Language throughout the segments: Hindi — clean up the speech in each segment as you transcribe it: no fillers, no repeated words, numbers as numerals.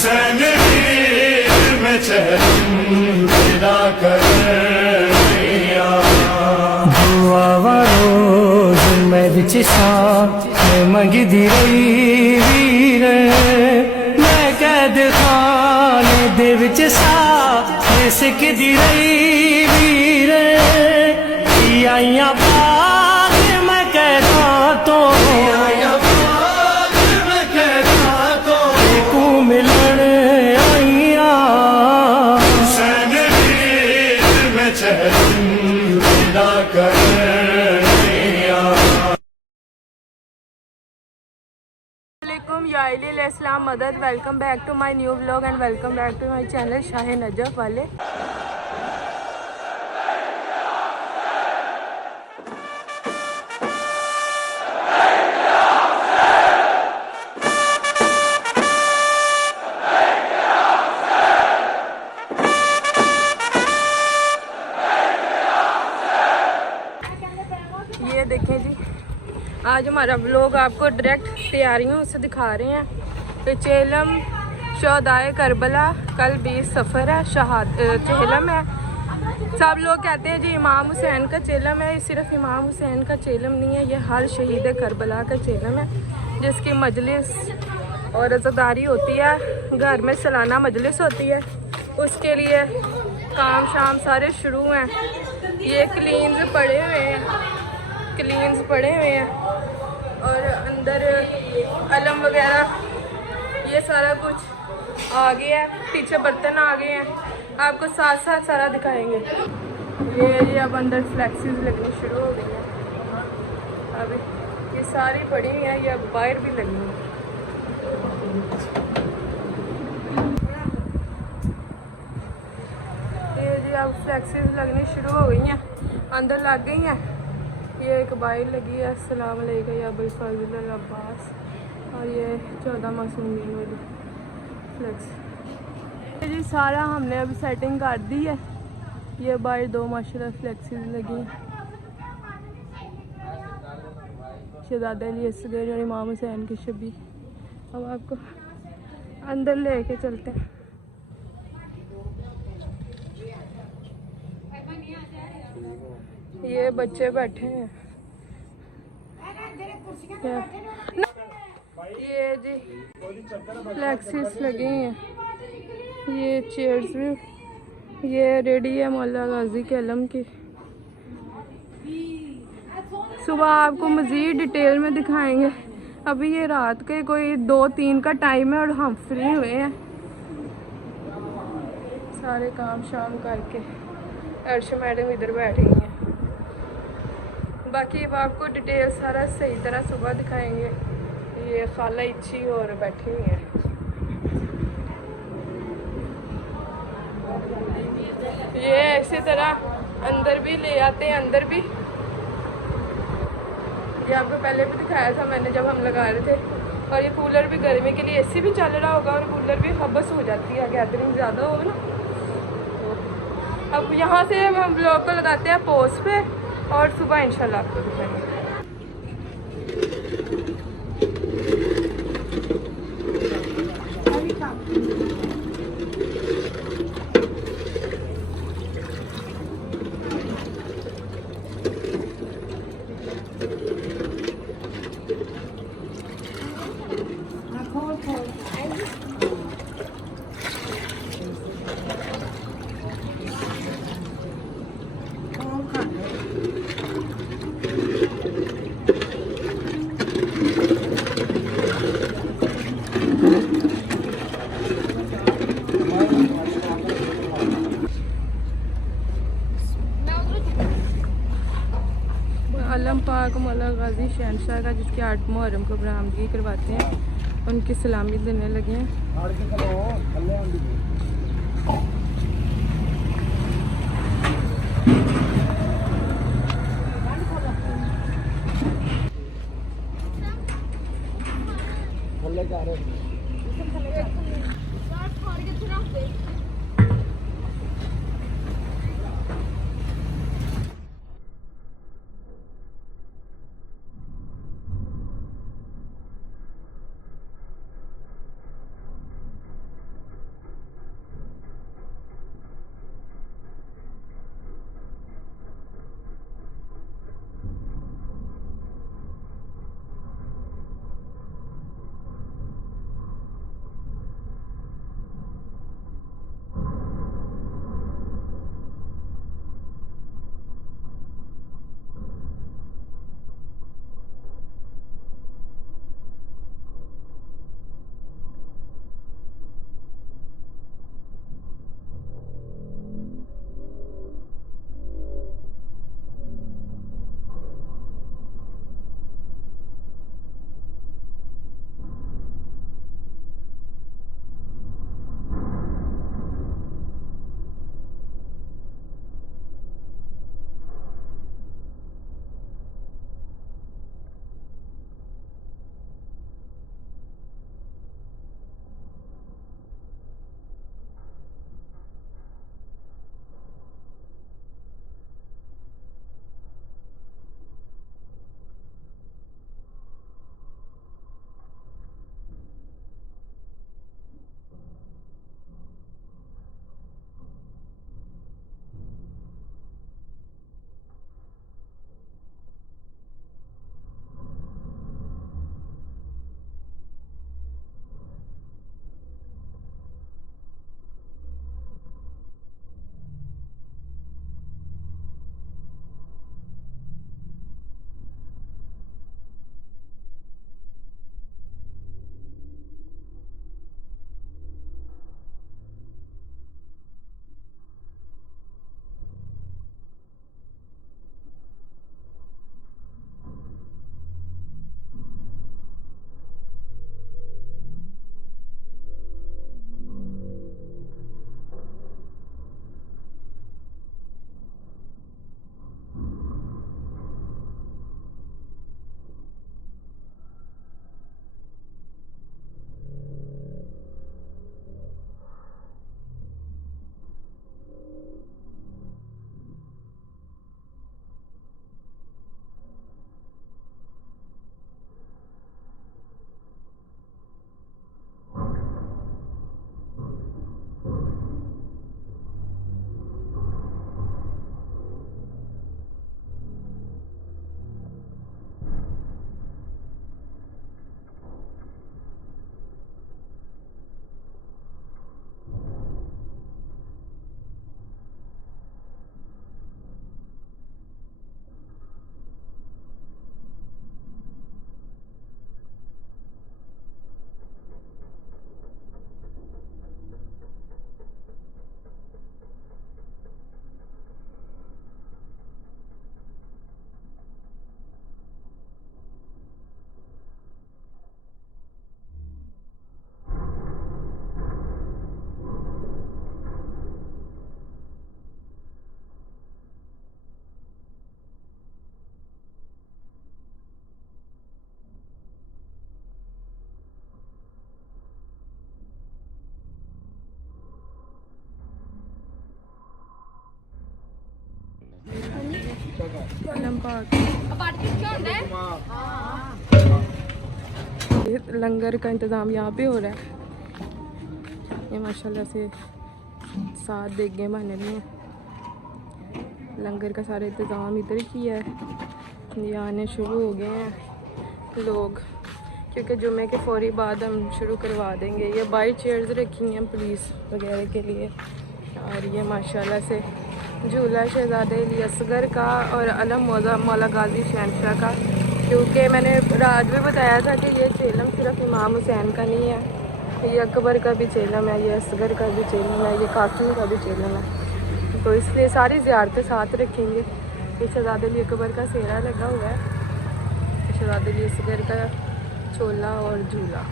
हुसैन में चैन तेरा कर दिया दुआ रोज मैं विच मैं मंगदी रही वीर मैं कैद खाने दे विच सिकदी रही वीर आइयां बात मैं कहता तो मिलन आइया हुसैन में चैन तेरा कर दिया। अस्सलाम मदद welcome back to my new vlog and welcome back to my channel Shah Najaf वाले। ये देखें जी, आज हमारा व्लॉग आपको डायरेक्ट तैयारियों से दिखा रहे हैं। चेहलम शहदाए करबला कल 20 सफ़र है, चेहलम है। सब लोग कहते हैं जी इमाम हुसैन का चेहलम है। ये सिर्फ इमाम हुसैन का चेहलम नहीं है, ये हर शहीद करबला का चेहलम है जिसकी मजलिस और अज़ादारी होती है। घर में सालाना मजलिस होती है, उसके लिए काम शाम सारे शुरू हैं। ये क्लीन्स पड़े हुए हैं और अंदर अलम वगैरह ये सारा कुछ आ गया है। पीछे बर्तन आ गए हैं, आपको साथ साथ सारा दिखाएंगे। ये अब अंदर फ्लैक्सीज लगनी शुरू हो गई हैं। अभी ये सारी पड़ी हुई हैं, ये अब बाहर भी लगी हैं। ये जी अब फ्लैक्सीज लगनी शुरू हो गई हैं, अंदर लग गई हैं। ये एक बाइल लगी है अस्सलाम वालेकुम या अबुल फजल अब्बास, और ये 14 मासूमीन वाली फ्लेक्स। जी सारा हमने अभी सेटिंग कर दी है। ये बाइल 2 माशाल्लाह फ्लेक्सीज लगी हैं। शहजादा अली असगर और इमाम हुसैन की शबी। अब आपको अंदर लेके चलते हैं। ये बच्चे बैठे हैं। ये जी फ्लैक्सीज लगी हैं, ये चेयर्स भी। ये रेडी है मौला गाजी के अलम की। सुबह आपको मज़ीद डिटेल में दिखाएंगे। अभी ये रात के कोई 2-3 का टाइम है और हम फ्री हुए हैं सारे काम शाम करके। अर्श मैडम इधर बैठ गई हैं। बाकी अब आपको डिटेल सारा सही तरह सुबह दिखाएंगे। ये खाला इच्छी और बैठी हुई हैं। ये इसी तरह अंदर भी ले आते हैं, अंदर भी। ये आपको पहले भी दिखाया था मैंने जब हम लगा रहे थे। और ये कूलर भी गर्मी के लिए एसी भी चल रहा होगा और कूलर भी हबस हो जाती है, गैदरिंग ज़्यादा हो ना। तो अब यहाँ से हम ब्लॉग को लगाते हैं पोस्ट पे और सुबह इंशाल्लाह आपको दिखाएंगे। अलम पाक मौला गाजी शहनशाह का जिसके 8 मुहर्रम को बरामदगी करवाते हैं, उनकी सलामी देने लगे हैं। आलम पाक लंगर का इंतज़ाम यहाँ पे हो रहा है। ये माशाल्लाह से 7 देगे बन रही हैं। लंगर का सारा इंतज़ाम इधर ही किया है। ये आने शुरू हो गए हैं लोग, क्योंकि जुमे के फौरी बाद हम शुरू करवा देंगे। ये 22 चेयर्स रखी हैं पुलिस वगैरह के लिए। और ये माशाल्लाह से झूला शहजादे अली असगर का और अलम मौला गाजी शहनशाह का, क्योंकि मैंने रात भी बताया था कि ये चेलम सिर्फ इमाम हुसैन का नहीं है, ये अकबर का भी चेलम है, ये असगर का भी चेलम है, ये कासिम का भी चेलम है। तो इसलिए सारी ज़ियारतें साथ रखेंगे। ये शहजादे अली अकबर का सेहरा लगा हुआ है, शहजादे अली असगर का चोला और झूला,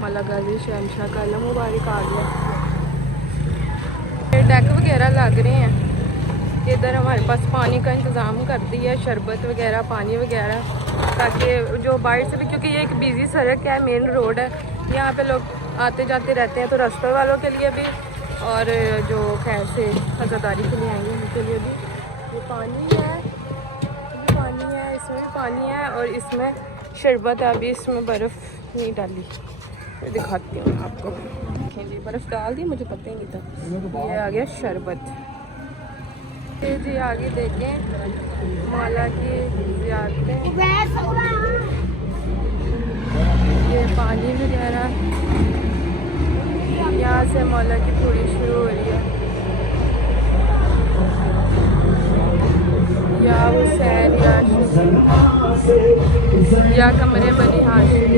मौला गाजी शहनशाह का अलम मुबारक आ गया। डेक वगैरह लग रहे हैं। इधर हमारे पास पानी का इंतज़ाम कर दिया है, शरबत वगैरह, पानी वगैरह, ताकि जो बाहर से भी, क्योंकि ये एक बिजी सड़क है, मेन रोड है, यहाँ पे लोग आते जाते रहते हैं, तो रास्ते वालों के लिए भी और जो खैर से हज़ादारी के लिए आएंगे उनके लिए भी ये पानी है, इसमें भी पानी है और इसमें शरबत है। अभी इसमें बर्फ़ नहीं डाली, मैं दिखाती हूँ आपको। देखें जी, बर्फ़ डाल दी, मुझे पता ही नहीं था। ये आ गया शरबत। जी आगे देखें मौला की ज़ियारतें, ये पानी वगैरह, यहाँ से मौला की पूरी शुरू हो रही है। या हुसैन या कमरे बनी हाशिम।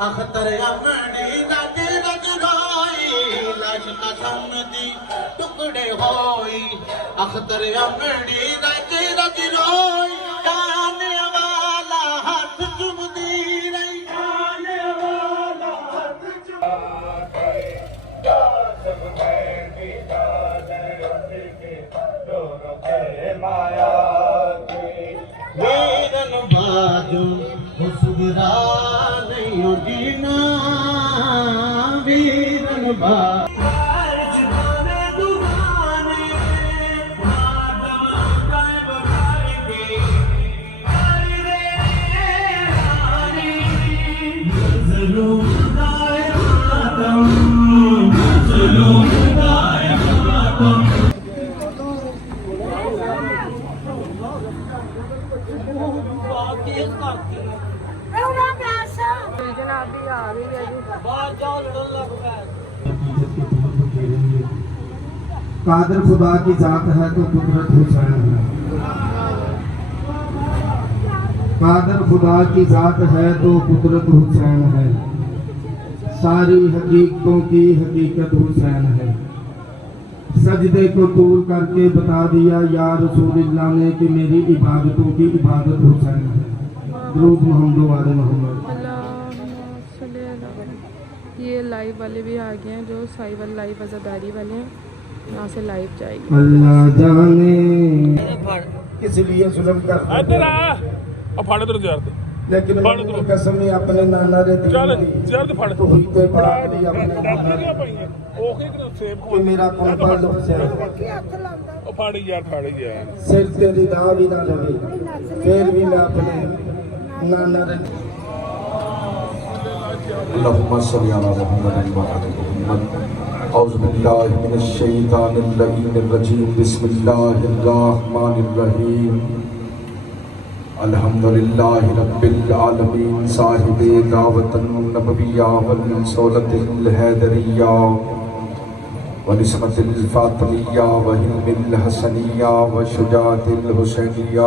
अख्तर अमड़ी रग रग रोई, लाश कसम दी टुकड़े होई, अख्तर अमड़ी रग रग रोई, जाने वाला हाथ चुमदी रही, जाने वाला हाथ चुमदी माया वीरन बाजू मुस्कुरा जीना वीरन कादर खुदा की जात है तो कुदरत हुसैन है, कादर खुदा की जात है तो कुदरत हुसैन है, सारी हकीकतों की हकीकत हुसैन है। सजदे को तूल करके बता दिया या रसूलुल्लाह ने कि मेरी इबादतों की इबादत हुसैन है। दुरूद मोहम्मद वाले मोहम्मद। ये लाइव वाले भी आ गए हैं, जो साइबर लाइव आज़ादारी वाले हैं, यहाँ से लाइव जाएगी। अल्लाह जाने किस लिए जुल्म कर, लेकिन अपनी कसम ने अपने नाना रे दी तो ही कोई बड़ा दी अपने कि मेरा कौन पाल सिर तेरी दाव ही ना लगे, फिर भी मैं अपने नाना रे। अल्लाहुम्मा सल्ली अला मुहम्मद व आलि मुहम्मद। औज़ु बिल्लाहि मिनश शैतानिर रजीम। बिस्मिल्लाहिर रहमानिर रहीम। अल्हम्दुलिल्लाहि रब्बिल आलमीन साहिबे दावतन नबविया वल सौलतिल हैदरिया व निस्मतिल फातिमिया व हिल्मिल हसनिया व शुजातिल हुसैनिया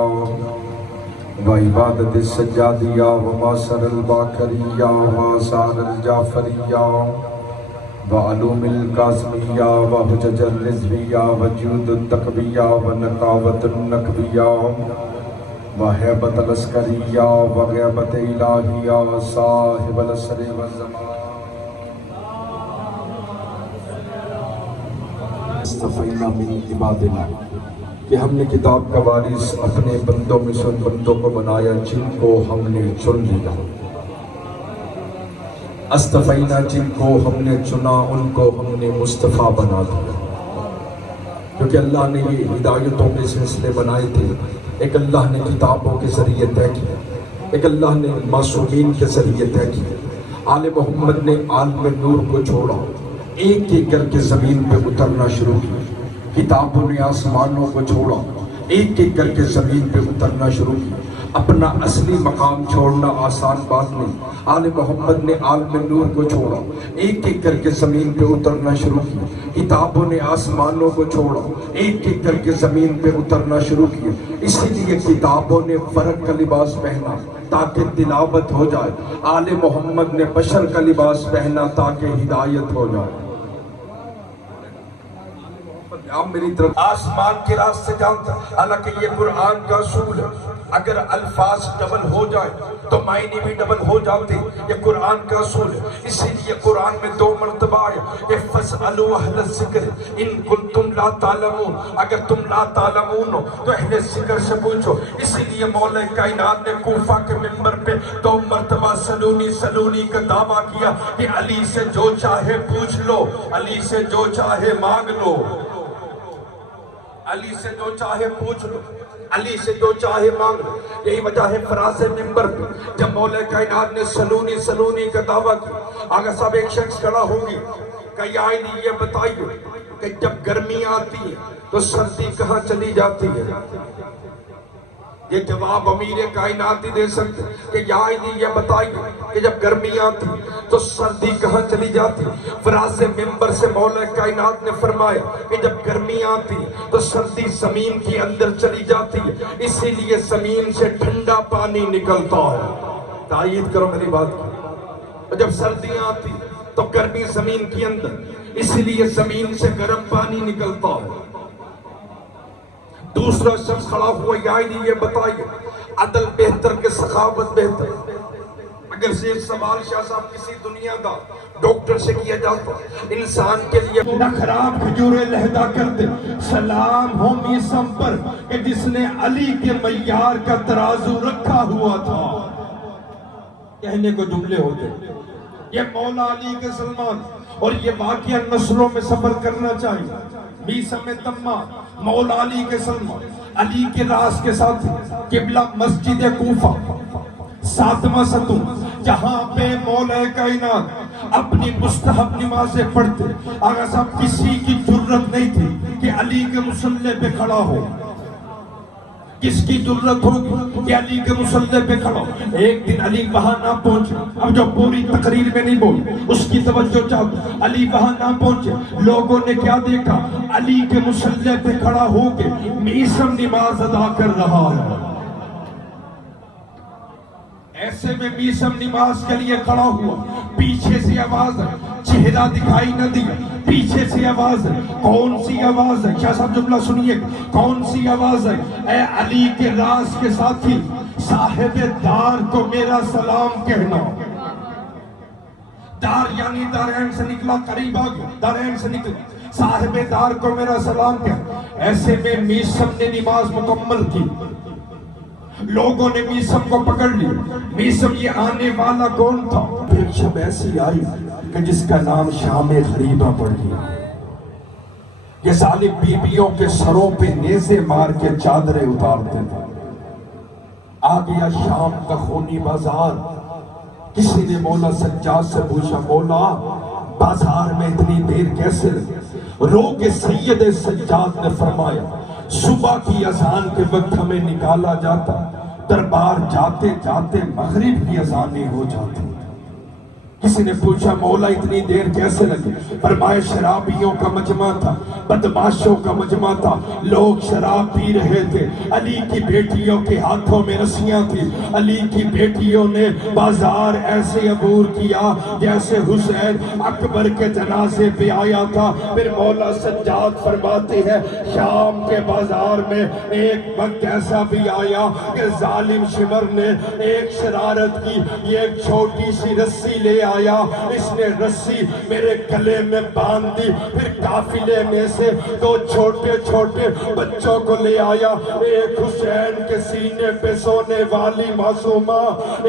व इबादतिल सज्जादिया व मासरल बाकरिया व आसारल जाफरिया व अलूमिल काज़मिया व हुज्जल रिज़विया व जूदुत तक़विया व नकावतुन नकविया व हैबतल अस्करिया व ग़ैबत इलाहिया साहिबल असर व ज़मान इस्तफ़ैना मिन इबादिना कि हमने किताब का वारिस अपने बंदों में से उन बंदों को बनाया जिनको हमने चुन लिया। अस्तफ़ैना जिनको हमने चुना उनको हमने मुस्तफ़ा बना दिया, क्योंकि अल्लाह ने ये हिदायतों के सिलसिले बनाए थे। एक अल्लाह ने किताबों के ज़रिए तय किया, एक अल्लाह ने मासूमीन के ज़रिए तय किया। आले मोहम्मद ने आलम नूर को छोड़ा, एक एक करके ज़मीन पे उतरना शुरू किया। किताबों ने आसमानों को छोड़ा, एक एक करके ज़मीन पे उतरना शुरू किया। अपना असली मकाम छोड़ना आसान बात नहीं। आले मोहम्मद ने आलम नूर को छोड़ा, एक एक करके ज़मीन पे उतरना शुरू किया। किताबों ने आसमानों को छोड़ा, एक एक करके ज़मीन पे उतरना शुरू किया। इसीलिए किताबों ने फर्क का लिबास पहना ताकि तिलावत हो जाए, आले मोहम्मद ने बशर का लिबास पहना ताकि हिदायत हो जाए। आप मेरी तरफ आसमान के रास्ते जानता, हालांकि ये कुरान का असूल है, अगर अल्फाज डबल हो जाए तो मायने भी डबल हो जाते। ये कुरान का असूल है, इसीलिए कुरान में 2 मरतबा है कि फसअलू अहल ज़िक्र इन कुंतुम ला तालमून, अगर तुम ला तालमून हो तो अहले ज़िक्र से पूछो। इसीलिए मौला कायनात ने कूफा के मिंबर पे 2 मरतबा सलूनी सलूनी का दावा किया कि अली से जो चाहे पूछ लो, अली से जो चाहे मांग लो, अली से जो चाहे पूछ लो, अली से जो चाहे मांग लो। यही वजह है फराज़े मिंबर पे जब मौला कायनात ने सलूनी सलूनी का दावा किया, अगर सब एक शख्स खड़ा होगी कहीं आए नहीं, ये बताइए कि जब गर्मी आती है तो सर्दी कहाँ चली जाती है? ये जवाब अमीर कायनात ही दे सकते कि याद नहीं, ये बताइए कि जब गर्मी आती तो सर्दी कहाँ चली जाती? फराज़े मिंबर से मौला कायनात ने फरमाया कि जब गर्मी आती तो सर्दी जमीन के अंदर चली जाती है, इसीलिए जमीन से ठंडा पानी निकलता है। तायीद करो मेरी बात की। जब सर्दियां आती तो गर्मी जमीन के अंदर, इसीलिए जमीन से गर्म पानी निकलता है। दूसरा शख्स खड़ा हुआ, ये बताइए अदल बेहतर के सखावत बेहतर? अगर से सवाल शाह साहब किसी दुनिया का डॉक्टर से किया जाता, इंसान के लिए ना खराब खजूरे लहदा करते। सलाम हो मीसम पर कि जिसने अली के मय्यार का तराजू रखा हुआ था। कहने को जुमले होते, ये मौला अली के सलमान, और ये वाकया नस्लों में सफर करना चाहिए। मीसम तम्मा मौला अली के सलमान, अली के रास के साथ किबला मस्जिद कूफा 7वां सतून, जहां पे मौला कायनात अपनी मुस्तहब नमाजें पढ़ते। अगर साहब किसी की जुर्रत नहीं थी कि अली के मुसल्ले पे खड़ा हो, किसकी जुर्रत होगी कि अली के मुसल्ले पे खड़ा हो? एक दिन अली वहां ना पहुंचे, अब जो पूरी तकरीर में नहीं बोली उसकी तवज्जो चाहते। अली वहां ना पहुंचे, लोगों ने क्या देखा? अली के मुसल्ले पे खड़ा होके मीसम नमाज अदा कर रहा है। ऐसे में मीसम नमाज के लिए खड़ा हुआ, पीछे से आवाज है, चेहरा दिखाई न दिया, पीछे से आवाज है। कौन सी आवाज है? क्या सब जुमला सुनिए, कौन सी आवाज है? ए अली के राज के साथी, साहिबे दार को मेरा सलाम कहना। दार यानी दारैन से निकला, करीब आ गया, दारैन से निकला, साहिबे दार को मेरा सलाम कह। ऐसे में मीसम ने नमाज मुकम्मल की, लोगों ने मीसम को पकड़ लिया। मीसम ये आने वाला कौन था? एक शब ऐसी आई कि जिसका नाम शाम गरीबा पड़ गया। ये जालिम बीबियों के सरों पे नेज़े मार के चादरें उतारते थे। आ गया शाम का खूनी बाजार। किसी ने मौला सज्जाद से पूछा, मौला बाजार में इतनी देर कैसे लगी? रो के सैयद सज्जाद ने फरमाया, सुबह की अजान के वक्त हमें निकाला जाता दरबार जाते जाते मगरिब की अजानें हो जाती। किसी ने पूछा मौला इतनी देर कैसे लगी? फरमाया शराबियों का मजमा था, बदमाशों का मजमा था, लोग शराब पी रहे थे। अली की बेटियों के हाथों में रस्सियां थी। अली की बेटियों ने बाजार ऐसे अबूर किया जैसे हुसैन अकबर के जनाजे पे आया था। फिर मौला सज्जाद फरमाते हैं शाम के बाजार में एक वक्त ऐसा भी आया कि जालिम शिमर ने एक शरारत की, ये एक छोटी सी रस्सी ले आया, इसने रस्सी मेरे गले में बांध दी। फिर काफिले में से दो छोटे छोटे बच्चों को ले आया, एक हुसैन के सीने पे सोने वाली मासूमा,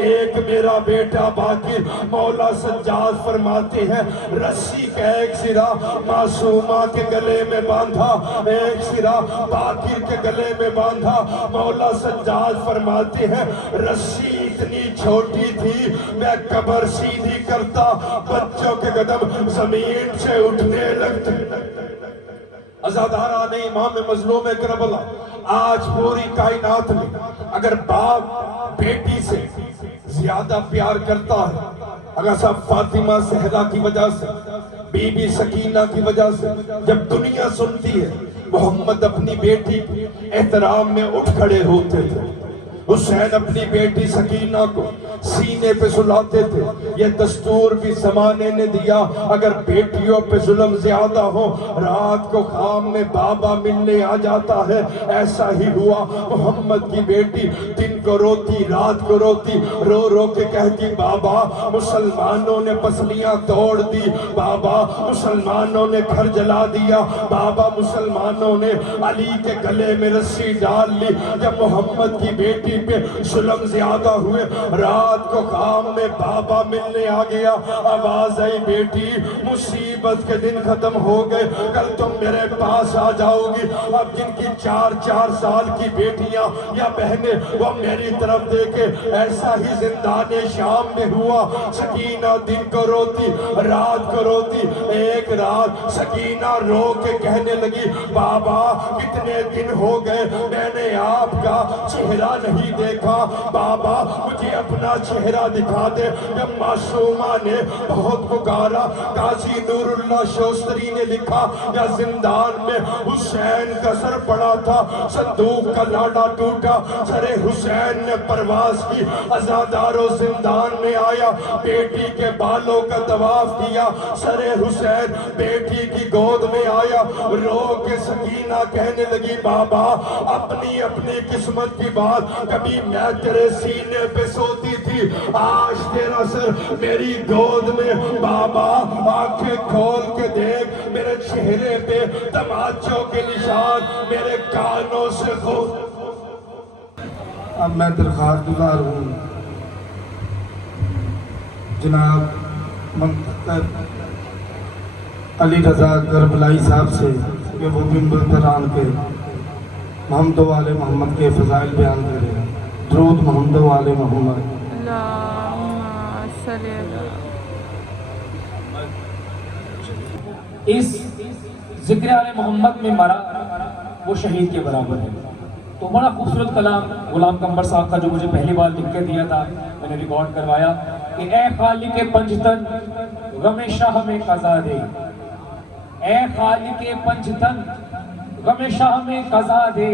एक मेरा बेटा बाकी। मौला सज्जाद फरमाते हैं रस्सी का एक सिरा मासूमा के गले में बांधा, एक सिरा बाकी के गले में बांधा। मौला सज्जाद फरमाते हैं रस्सी इतनी छोटी थी मैं कब्र सीधी करता, बच्चों के कदम जमीन से उठने लगते। अज़ादारा ने इमाम मज़लूम करबला, आज पूरी कायनात में अगर बाप बेटी से ज्यादा प्यार करता है, अगर सब फातिमा सहरा की वजह से, बीबी सकीना की वजह से जब दुनिया सुनती है मोहम्मद अपनी बेटी के एहतराम में उठ खड़े होते थे। हुसैन अपनी बेटी सकीना को सीने पे सुलाते थे। ये दस्तूर भी जमाने ने दिया, अगर बेटियों पे जुल्म ज्यादा हो रात को खाम में बाबा मिलने आ जाता है। ऐसा ही हुआ, मोहम्मद की बेटी दिन को रोती रात को रोती, रो रो के कहती बाबा मुसलमानों ने पसलियां तोड़ दी, बाबा मुसलमानों ने घर जला दिया, बाबा मुसलमानों ने अली के गले में रस्सी डाल ली। जब मोहम्मद की बेटी पे जुल्म ज्यादा हुए, रात को काम में बाबा मिलने आ गया। आवाज आई बेटी मुसीबत के दिन खत्म हो गए, कल तुम मेरे पास आ जाओगी। अब जिनकी 4-4 साल की बेटियां या बहनें वो मेरी तरफ देखे, ऐसा ही जिंदाने शाम में हुआ। सकीना दिन को रोती रात को रोती। एक रात सकीना रो के कहने लगी बाबा कितने दिन हो गए मैंने आपका चेहरा नहीं देखा, बाबा मुझे अपना चेहरा दिखा दे। जब मासूमा ने बहुत पुकारा, काजी नूरुल्लाह शोस्तरी ने लिखा या जिंदान में हुसैन का सर पड़ा था, संदूक का लाडा टूटा, सरे हुसैन ने परवाज की। अज़ादारों जिंदान में आया, बेटी के बालों का तवाफ किया, सरे हुसैन बेटी की गोद में आया। रो के सकीना कहने लगी बाबा अपनी अपनी किस्मत की बात, कभी मैं तेरे सीने पे सोती थी, आज तेरा सर मेरी गोद में। बाबा आंखें खोल के देख, मेरे चेहरे पे तमाचों के निशान, मेरे कानों से खो। अब मैं दरख्वास्त गुजार हूँ जनाब मंतखब अली रजा करबलाई साहब से कि वो मिंबर पर आन के मोहम्मद वाले मोहम्मद के फ़ज़ाइल बयान करें। दरूद मोहम्मद वाले मोहम्मद। इस जिक्र आले मोहम्मद में मरा वो शहीद के बराबर है। तो बड़ा खूबसूरत कलाम गुलाम कम्बर साहब का जो मुझे पहली बार लिख के दिया था, मैंने रिकॉर्ड करवाया कि ए खालिक पंजतन गम शाह में कज़ा दे, ए खालिक पंजतन गम शाह में कज़ा दे,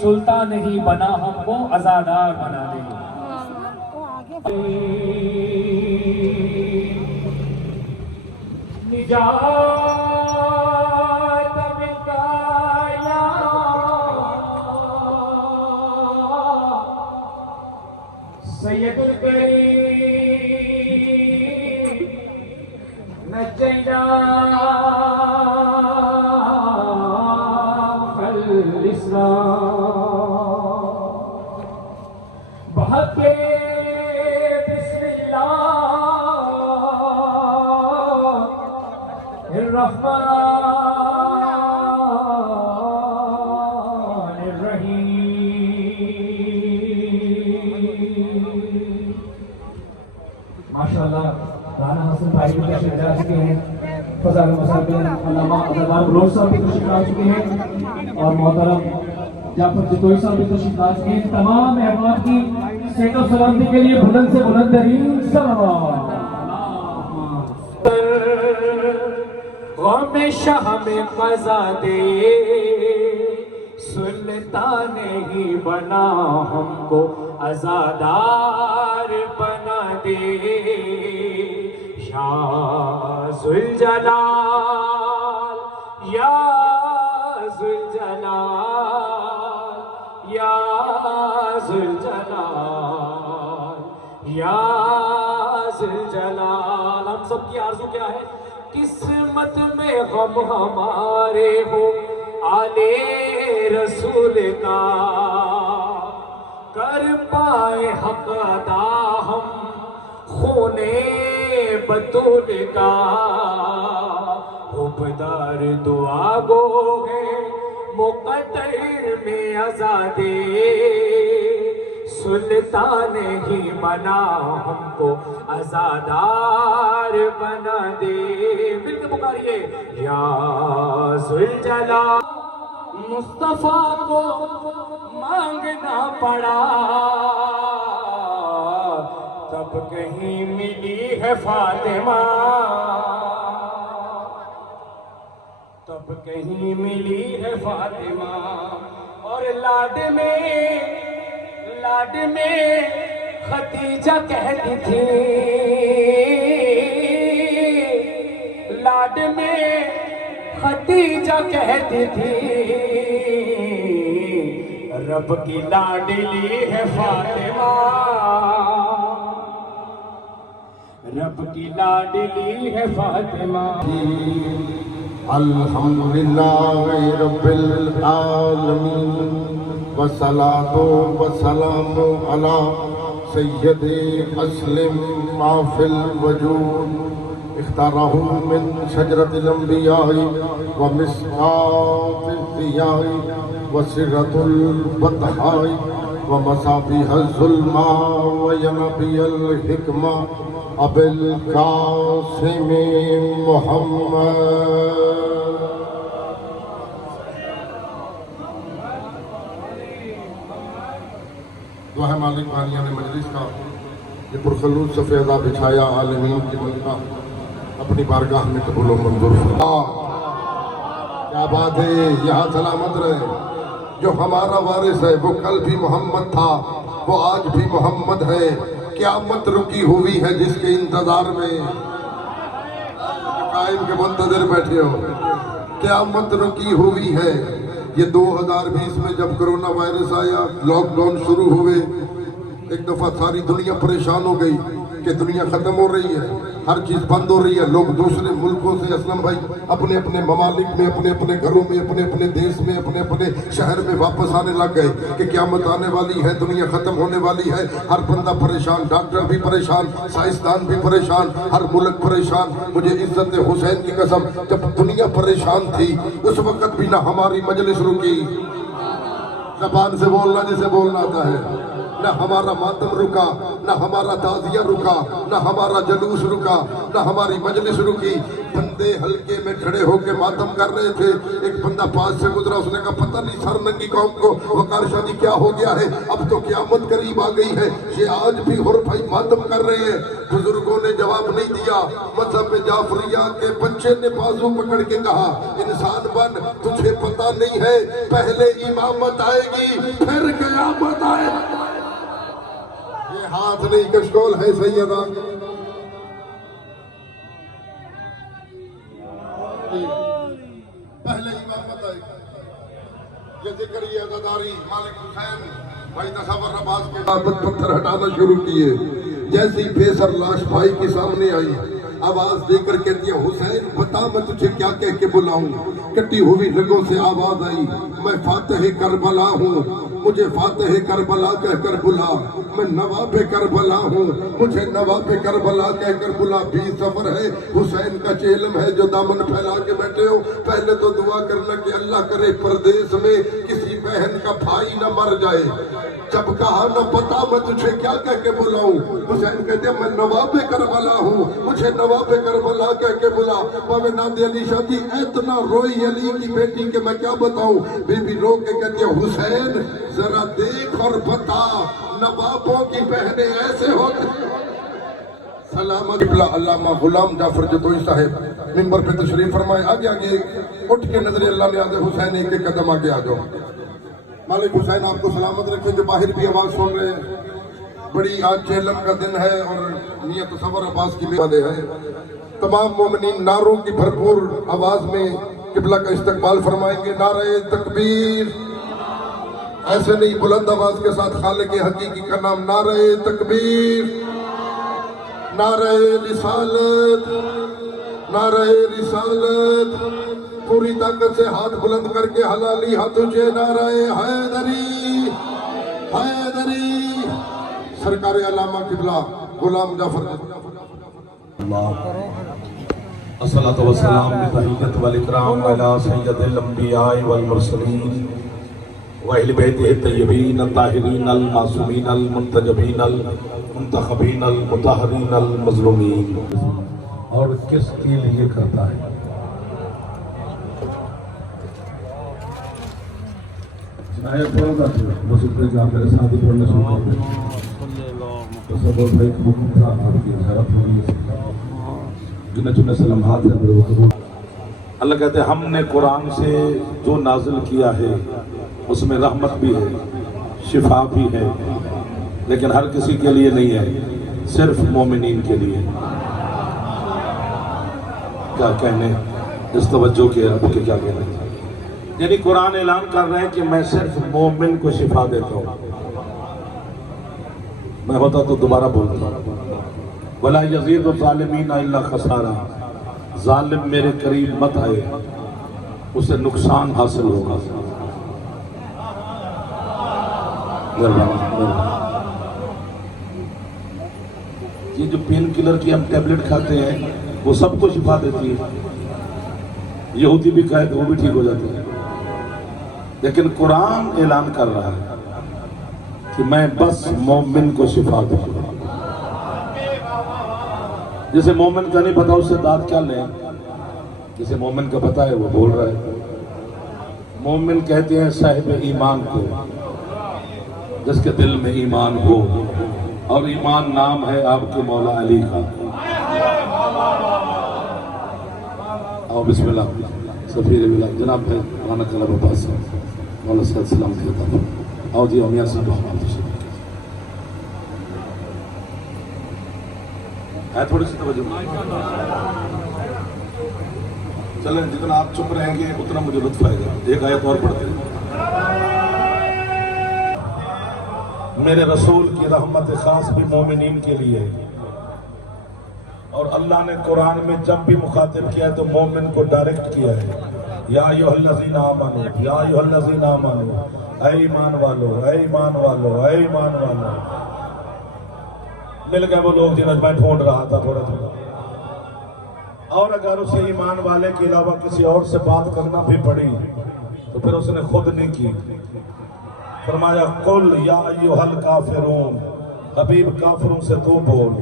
सुल्तान नहीं बना हमको आज़ादार बना दे। निजात मिलता या सैयदुल करीम नजैना खल इस्लाम बहके माशाअल्लाह राना हसन भाई भी तशरीफ ला चुके हैं, फज़ाइल मुसाफिर अल्लामा अज़हर रोड साहब भी तशरीफ ला चुके हैं और मोहतरम जाफर जतोई साहब भी तशरीफ ला चुके हैं। तमाम मेहमान की सेहत सलामती के लिए बुलंद से बुलंद तरीन सलावत। गम शाह में क़ज़ा दे, सुल्तान ही बना हमको आज़ादार बना दे। या ज़ुलजलाल, या ज़ुलजलाल, या ज़ुलजलाल, या ज़ुलजलाल। हम सबकी आरज़ू क्या है? किस्मत में गम हमारे हो आले रसूल का, कर पाए हक अदा हम खूने बतूल का। हुबदार दुआ गो है मुक़द्दर में आज़ादे, सुल्तान ही बना हमको आज़ादार बना दे। मिलके पुकारिए, या ज़ुलजलाल। मुस्तफा को मांगना पड़ा, तब कहीं मिली है फातिमा, तब कहीं मिली है फातिमा। और लाड में खदीजा कहती थी, लाड में खदीजा कहती थी, रब की लाडली है फातिमा, रब की लाडली है फातिमा। अल्हम्दुलिल्लाह रब्बिल आलमीन, वस्सलातु वस्सलामु अला सय्यदि अस्लिम माफिल वजूद, इख्तारहु मिन शजरतिल अंबियाई व मिस्कातिल दियाई व सिरतुल बतहाई व मसाबिहल ज़ुल्मा व यनबियल हिकमा अबिल कासिम मुहम्मद। दुआ है मालिक बानिया ने मजलिस का ये पुरखलूस सफ़ेदा बिछाया, आलमीन की मलका अपनी बारगाह में कबूल व मंजूर फरमा। क्या बात है, यहाँ सलामत रहे। जो हमारा वारिस है वो कल भी मोहम्मद था, वो आज भी मोहम्मद है। क़यामत रुकी हुई है जिसके इंतजार में कायम के मुंतज़िर बैठे हो। क़यामत रुकी हुई है। ये 2020 में जब कोरोना वायरस आया, लॉकडाउन शुरू हुए, एक दफा सारी दुनिया परेशान हो गई कि दुनिया खत्म हो रही है, हर चीज बंद हो रही है। लोग दूसरे मुल्कों से असलम भाई अपने अपने ममालिक में, अपने अपने घरों में, अपने अपने देश में, अपने अपने शहर में वापस आने लग गए कि क़यामत आने वाली है, दुनिया खत्म होने वाली है। हर बंदा परेशान, डॉक्टर भी परेशान, साइंसदान भी परेशान, हर मुल्क परेशान। मुझे इज्जत हुसैन की कसम, जब दुनिया परेशान थी उस वक्त भी ना हमारी मजलिस रुकी, ज़बान से बोलना जिसे बोलना आता है, न हमारा मातम रुका, न हमारा ताज़िया रुका, न हमारा जलूस रुका, न हमारी मजलिस रुकी। बंदे हल्के में खड़े होकर मातम कर रहे थे। एक बंदा पास से गुजरा, उसने कहा पता नहीं सर नंगी कौम को वकार शादी क्या हो गया है, अब तो क़यामत करीब आ गई है, ये आज भी हुर भाई मातम कर रहे हैं। बुजुर्गों ने जवाब नहीं दिया। मज़हब जाफरिया के बच्चे ने बाजू पकड़ के कहा, इंसान बन, तुझे पता नहीं है पहले इमामत आएगी फिर क़यामत आएगी। ये हाथ नहीं कशकोल है सैयदा, पहले इमामत आएगी। ये जिक्र ये अज़ादारी मालिक हुसैन भाई तसव्वुर अब्बास के साथ पत्थर हटाना शुरू किए। जैसी बेसर लाश भाई के सामने आई, आवाज देकर कहती है, हुसैन बता मैं तुझे क्या कह के बुलाऊं। कटी हुई रगों से आवाज आई, मैं फातिह करबला हूँ, मुझे फातिह करबला कहकर बुला। मैं नवाब करबला हूँ, मुझे नवाब करबला कहकर बुला। 20 सफर है, हुसैन का चेलम है जो दामन फैला के बैठे हो। पहले तो दुआ करना कि अल्लाह करे परदेश में किसी बहन का भाई न मर जाए। जब कहा न पता मैं तुझे क्या कह के बुलाऊं, हुसैन कहते मैं नवाबे करबला हूँ, मुझे नवाबे करबला कह के बुला। पावे नादे अली शादी इतना रोई अली की बेटी के मैं क्या बताऊं। बीबी रो के कहती है हुसैन जरा देख और बता नवाबों की बहनें ऐसे होती। सलामत अल्लामा गुलाम जाफर जदोई साहब मिंबर पे तशरीफ फरमाए। आगे आगे उठ के नजर अल्लाह ने आदे हुसैन एक एक कदम आगे आ जाओ। मालिक हुसैन आपको सलामत रखे। जो बाहर भी आवाज सुन रहे हैं, बड़ी आज चेलम का दिन है और मियां तसव्वुर अब्बास की वादे है। तमाम मोमिनीन नारों की भरपूर आवाज में किबला का इस्तकबाल फरमाएंगे। नारे तकबीर, ऐसे नहीं बुलंद आवाज के साथ खालिक हकीकी का नाम। नारे तकबीर, नारे रिसालत, नारे रिसालत। पूरी ताकत से हाथ बुलंद करके हलाली हाथ तुझे। नारे हैदरी, हैदरी। सरकार अल्लामा किबला गुलाम जाफर। अस्सलातु वस्सलाम बितहियत वल इकराम अला सय्यदिल अंबिया वल मुरसलीन व अहले बैतिहि तय्यबीन अत्ताहिरीन अल मासूमीन अल मुंतजबीन अल मुंतखबीन अल मुतहरीन अल मज़लूमीन। और किसके लिए करता है? मैं पढ़ा था बस इतने कि आप मेरे साथ ही पढ़ने शुरू कर दें। तो सब भाई हुक्म था आपकी ज़रूरत होगी जिन्हें चुने से लम्हात है मेरे को। अल्लाह कहते हैं हमने कुरान से जो नाजिल किया है उसमें रहमत भी है, शिफा भी है, लेकिन हर किसी के लिए नहीं है, सिर्फ मोमिनीन के लिए। क्या कहने इस तवज्जो के आपके क्या कहने? यानी कुरान ऐलान कर रहे हैं कि मैं सिर्फ मोमिन को शिफा देता हूँ। मैं होता तो दोबारा बोलता वला यज़ीदु ज़ालिमीना इल्ला खसारा। जालिम मेरे करीब मत आए, उसे नुकसान हासिल होगा। ये जो पेन किलर की हम टैबलेट खाते हैं वो सबको शिफा देती है। यहूदी भी खाए तो वो भी ठीक हो जाते हैं, लेकिन कुरान ऐलान कर रहा है कि मैं बस मोमिन को शिफा दूंगा। जिसे मोमिन का नहीं पता उससे दाद क्या लें, जिसे मोमिन का पता है वो बोल रहा है। मोमिन कहते हैं साहिब ईमान को, जिसके दिल में ईमान हो, और ईमान नाम है आपके मौला अली का। आओ बिस्मिल्लाह सफीर बिला जनाब है राना कलब अब्बास मौला सैयद सलाम कहता हूँ। आओ जी मियां साहब है थोड़ी सी तवज्जो। चलें, जितना आप चुप रहेंगे उतना मुझे लुत्फ आएगा। एक आयत और पढ़ते हैं। मेरे रसूल की रहमत खास भी मोमिनीन के लिए है। और अल्लाह ने कुरान में जब भी मुखातिब किया है तो मोमिन को डायरेक्ट किया है। या अय्युहल्लज़ीना आमनू, या अय्युहल्लज़ीना आमनू, ऐ ईमान वालो, ऐ ईमान वालो, ऐ ईमान वालो। मिल गए वो लोग जिन्हें मैं ढूंढ रहा था थोड़ा थोड़ा। और अगर उसे ईमान वाले के अलावा किसी और से बात करना भी पड़ी तो फिर उसने खुद नहीं की। फरमाया कुल या अय्युहल काफिरून, हबीब काफिरों से तू बोल।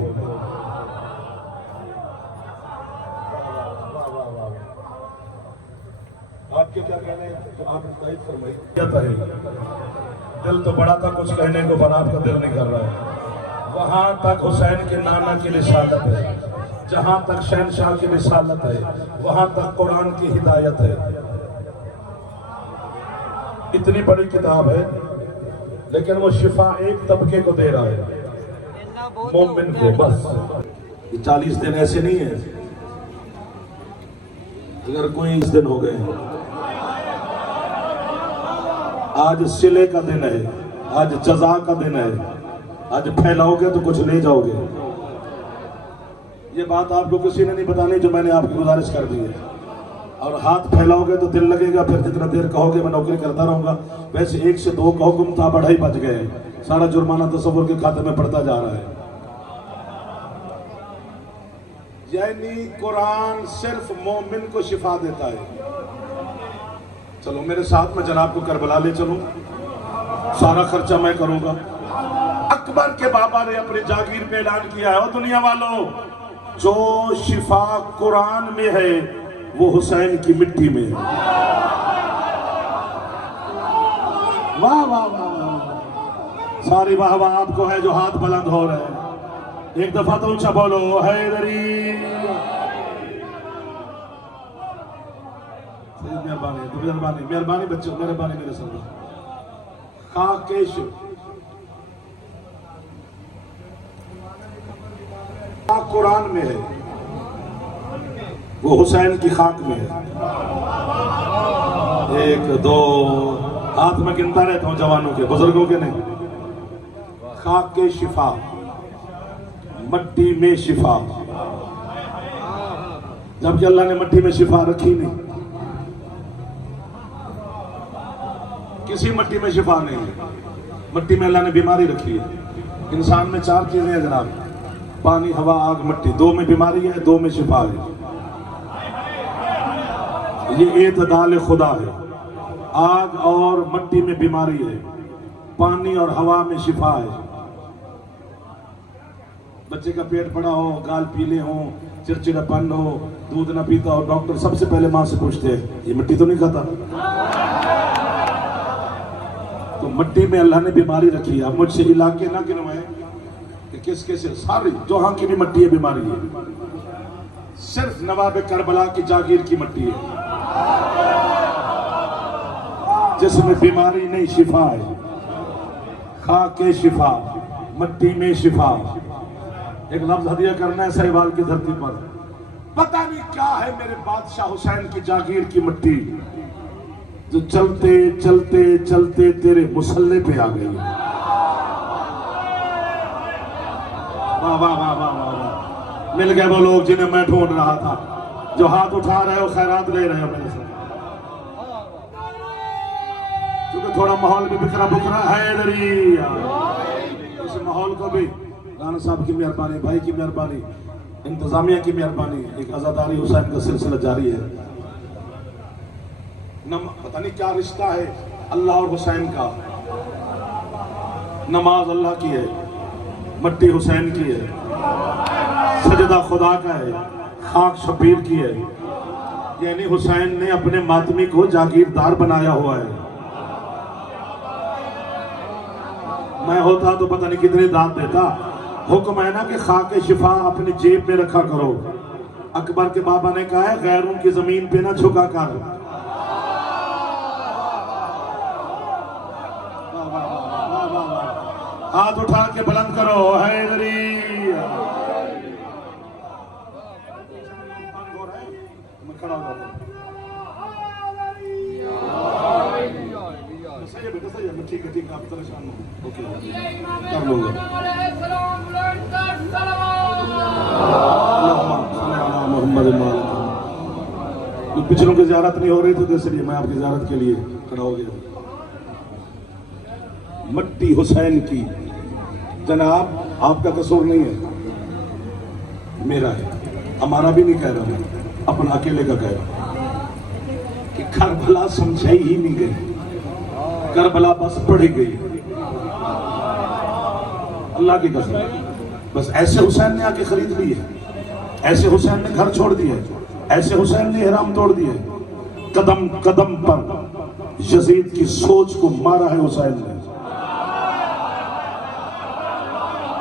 आपके क्या कहने हैं तो आप फरमाइए। दिल तो बड़ा था कुछ कहने को, पर आपका दिल नहीं कर रहा है। वहां तक हुसैन के नाना की रिसालत है, जहां तक शहनशाह की रिसालत है, वहां तक कुरान की हिदायत है। इतनी बड़ी किताब है, लेकिन वो शिफा एक तबके को दे रहा है, मोमिन को बस। ये 40 दिन ऐसे नहीं है। अगर कोई इस दिन हो गए, आज सिले का दिन है, आज जजा का दिन है, आज फैलाओगे तो कुछ ले जाओगे। ये बात आपको किसी ने नहीं बतानी, जो मैंने आपकी गुजारिश कर दी है। और हाथ फैलाओगे तो दिल लगेगा, फिर जितना देर कहोगे मैं नौकरी करता रहूंगा। वैसे 1 से 2 कहो गुम था, 2.5 बच गए, सारा जुर्माना तसव्वुर के खाते में पड़ता जा रहा है। यानी कुरान सिर्फ मोमिन को शिफा देता है। चलो मेरे साथ में जनाब को करबला ले चलूं, सारा खर्चा मैं करूंगा। अकबर के बाबा ने अपने जागीर पे ऐलान किया है, ओ दुनिया वालों, जो शिफा कुरान में है वो हुसैन की मिट्टी में है। वाह वाह वाह, सारी वाह वाह आपको है जो हाथ बुलंद हो रहे हैं। एक दफा तो ऊंचा बोलो हैदरी। मेहरबानी तो मेहरबानी मेहरबानी बच्चों, मेहरबानी मेरे सरदार। खाकेश कुरान में है, वो हुसैन की खाक में है। एक दो हाथ में गिनता रहता हूं, जवानों के बुजुर्गों के नहीं। खाक के शिफा, मट्टी में शिफा, जबकि अल्लाह ने मट्टी में शिफा रखी नहीं। किसी मट्टी में शिफा नहीं है। मट्टी में अल्लाह ने बीमारी रखी है। इंसान में 4 चीजें हैं जनाब, पानी, हवा, आग, मट्टी। 2 में बीमारी है, 2 में शिफा है। ये एतदाल खुदा है। आग और मट्टी में बीमारी है, पानी और हवा में शिफा है। बच्चे का पेट बड़ा हो, गाल पीले हो, चिड़चिड़ापन हो, दूध ना पीता हो, डॉक्टर सबसे पहले मां से पूछते हैं ये मिट्टी तो नहीं खाता। तो मट्टी में अल्लाह ने बीमारी रखी है। अब मुझसे इलाके ना गिनवाएं कि किस किस, सारी जहां की भी मट्टी है बीमारी है। सिर्फ नवाब करबला की जागीर की मट्टी है जिसमें बीमारी नहीं, शिफा है। खाके शिफा, मट्टी में शिफा। एक लफ्ज हदिया करना है सहवाल की धरती पर। पता नहीं क्या है मेरे बादशाह हुसैन की जागीर की मिट्टी, जो चलते चलते चलते तेरे मुसल्ले पे आ गई। वाह वाह वाह वाह वाह। मिल गए वो लोग जिन्हें मैं ढूंढ रहा था, जो हाथ उठा रहे हो, खैरात ले रहे हो मेरे साथ। क्योंकि थोड़ा माहौल भी बिखरा बुखरा है इधरी। इस माहौल को भी राना साहब की मेहरबानी, भाई की मेहरबानी, इंतजामिया की मेहरबानी, एक आजादारी हुसैन का सिलसिला जारी है। पता नहीं क्या रिश्ता है अल्लाह और हुसैन का। नमाज अल्लाह की है, मट्टी हुसैन की है, सजदा खुदा का है, खाक शबीर की है। यानी हुसैन ने अपने मातमी को जागीरदार बनाया हुआ है। मैं होता तो पता नहीं कितनी दाद देता। हुक्म है ना कि खाके शिफा अपनी जेब में रखा करो। अकबर के बाबा ने कहा है गैरों की जमीन पे ना झुका कर। हाथ उठा के बुलंद करो हैदरी। खड़ा हो जाता सही है बेटा, सही है। ठीक है ठीक है, आप परेशान हो, ओके कर लूंगा। पिछलों की ज़ियारत नहीं हो रही थी तो इसलिए मैं आपकी ज़ियारत के लिए खड़ा हो गया। मट्टी हुसैन की जनाब, आपका कसूर नहीं है, मेरा है। हमारा भी नहीं कह रहा मैं, अपना अकेले का कह रहा कि करबला समझाई ही नहीं गई, करबला बस पढ़ गई। अल्लाह की कसम, बस ऐसे हुसैन ने आके खरीद ली है, ऐसे हुसैन ने घर छोड़ दिया है, ऐसे हुसैन ने हराम तोड़ दिया है। कदम कदम पर यजीद की सोच को मारा है हुसैन ने।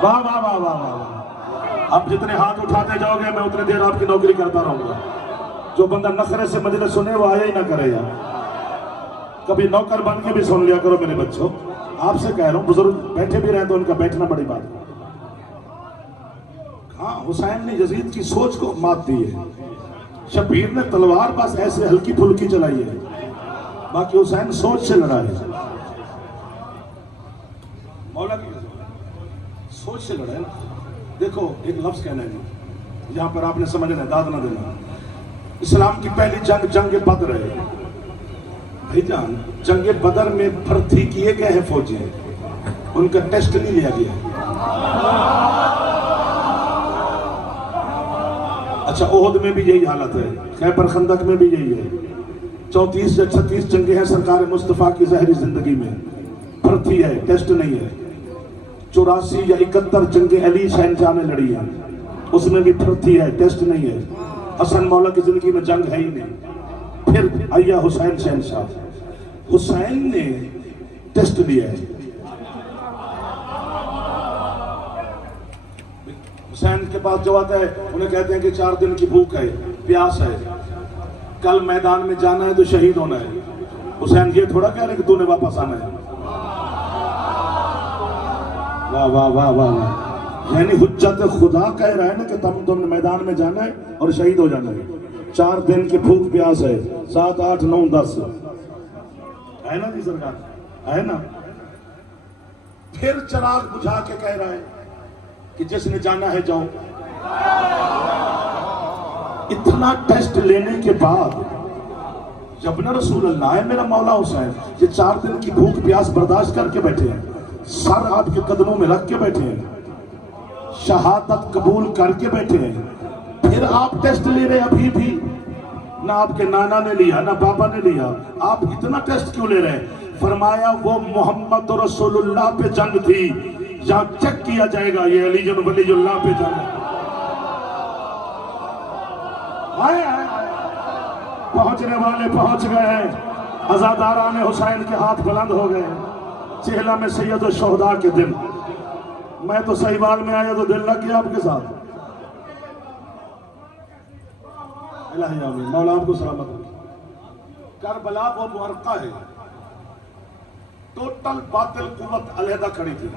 वाह वाह वाह वाह वाह। अब जितने हाथ उठाते जाओगे मैं उतनी देर आपकी नौकरी करता रहूंगा। जो बंदा नखरे से मजलिस सुने वो आया ही ना करे यार। कभी नौकर बन के भी सुन लिया करो मेरे बच्चों, आपसे कह रहा हूं। बुजुर्ग बैठे भी रहे तो उनका बैठना बड़ी बात है। हाँ, हुसैन ने यजीद की सोच को मात दी है। शबीर ने तलवार बस ऐसे हल्की फुल्की चलाई है, बाकी हुसैन सोच से लड़ा है। मौला की सोच से लड़ा है ना। देखो एक लफ्ज कहना है यहां पर, आपने समझना है, दाद ना देना। इस्लाम की पहली जंग जंग बदर है भाईजान। जंग बदर में भर्ती किए गए हैं फौजी, उनका टेस्ट नहीं लिया गया। अच्छा, ओहद में भी यही हालत है, खैबर खंदक में भी यही है। 34 से 36 जंगे हैं सरकार मुस्तफ़ा की ज़हरी जिंदगी में, भर्ती है, टेस्ट नहीं है। 84 या 71 जंगे अली शहनशाह ने लड़ी है, उसमें भी भर्ती है, टेस्ट नहीं है। हसन मौला की जिंदगी में जंग है ही नहीं। फिर आया हुसैन शहनशाह, हुसैन ने टेस्ट लिया है। हुसैन के पास जो आता है उन्हें कहते हैं कि 4 दिन की भूख है, प्यास है, कल मैदान में जाना है तो शहीद होना है। हुसैन ये थोड़ा कह रहे कि तूने वापस आना है। वाह वाह वाह वाह वाह, यानी हुज्जत खुदा कह रहा है ना कि तुमने मैदान में जाना है और शहीद हो जाना है। 4 दिन की भूख प्यास है, 7 8 9 10 है ना जी सरकार, है ना। फिर चिराग बुझा के कह रहा है कि जिसने जाना है जाओ। इतना टेस्ट लेने के बाद जब न रसूल अल्लाह है मेरा मौला हुसैन, ये 4 दिन की भूख प्यास बर्दाश्त करके बैठे हैं, सर आपके कदमों में रख के बैठे हैं, शहादत कबूल करके बैठे हैं, फिर आप टेस्ट ले रहे हैं। अभी भी ना आपके नाना ने लिया ना पापा ने लिया, आप इतना टेस्ट क्यों ले रहे हैं? फरमाया वो मोहम्मद रसूलुल्लाह पे जंग थी, जहां चेक किया जाएगा ये अली वलीउल्लाह पे जंग। पहुंचने वाले पहुंच गए, अज़ादारान हुसैन के हाथ बुलंद हो गए। चेहला में सैयद शोहदा के दिन, मैं तो सहीवाल में आया तो दिल लग गया आपके साथ। इलाही आमीन, मौला आपको सलामत रखे। करबला वो मुअर्का है, टोटल बातिल कुव्वत अलहदा खड़ी थी।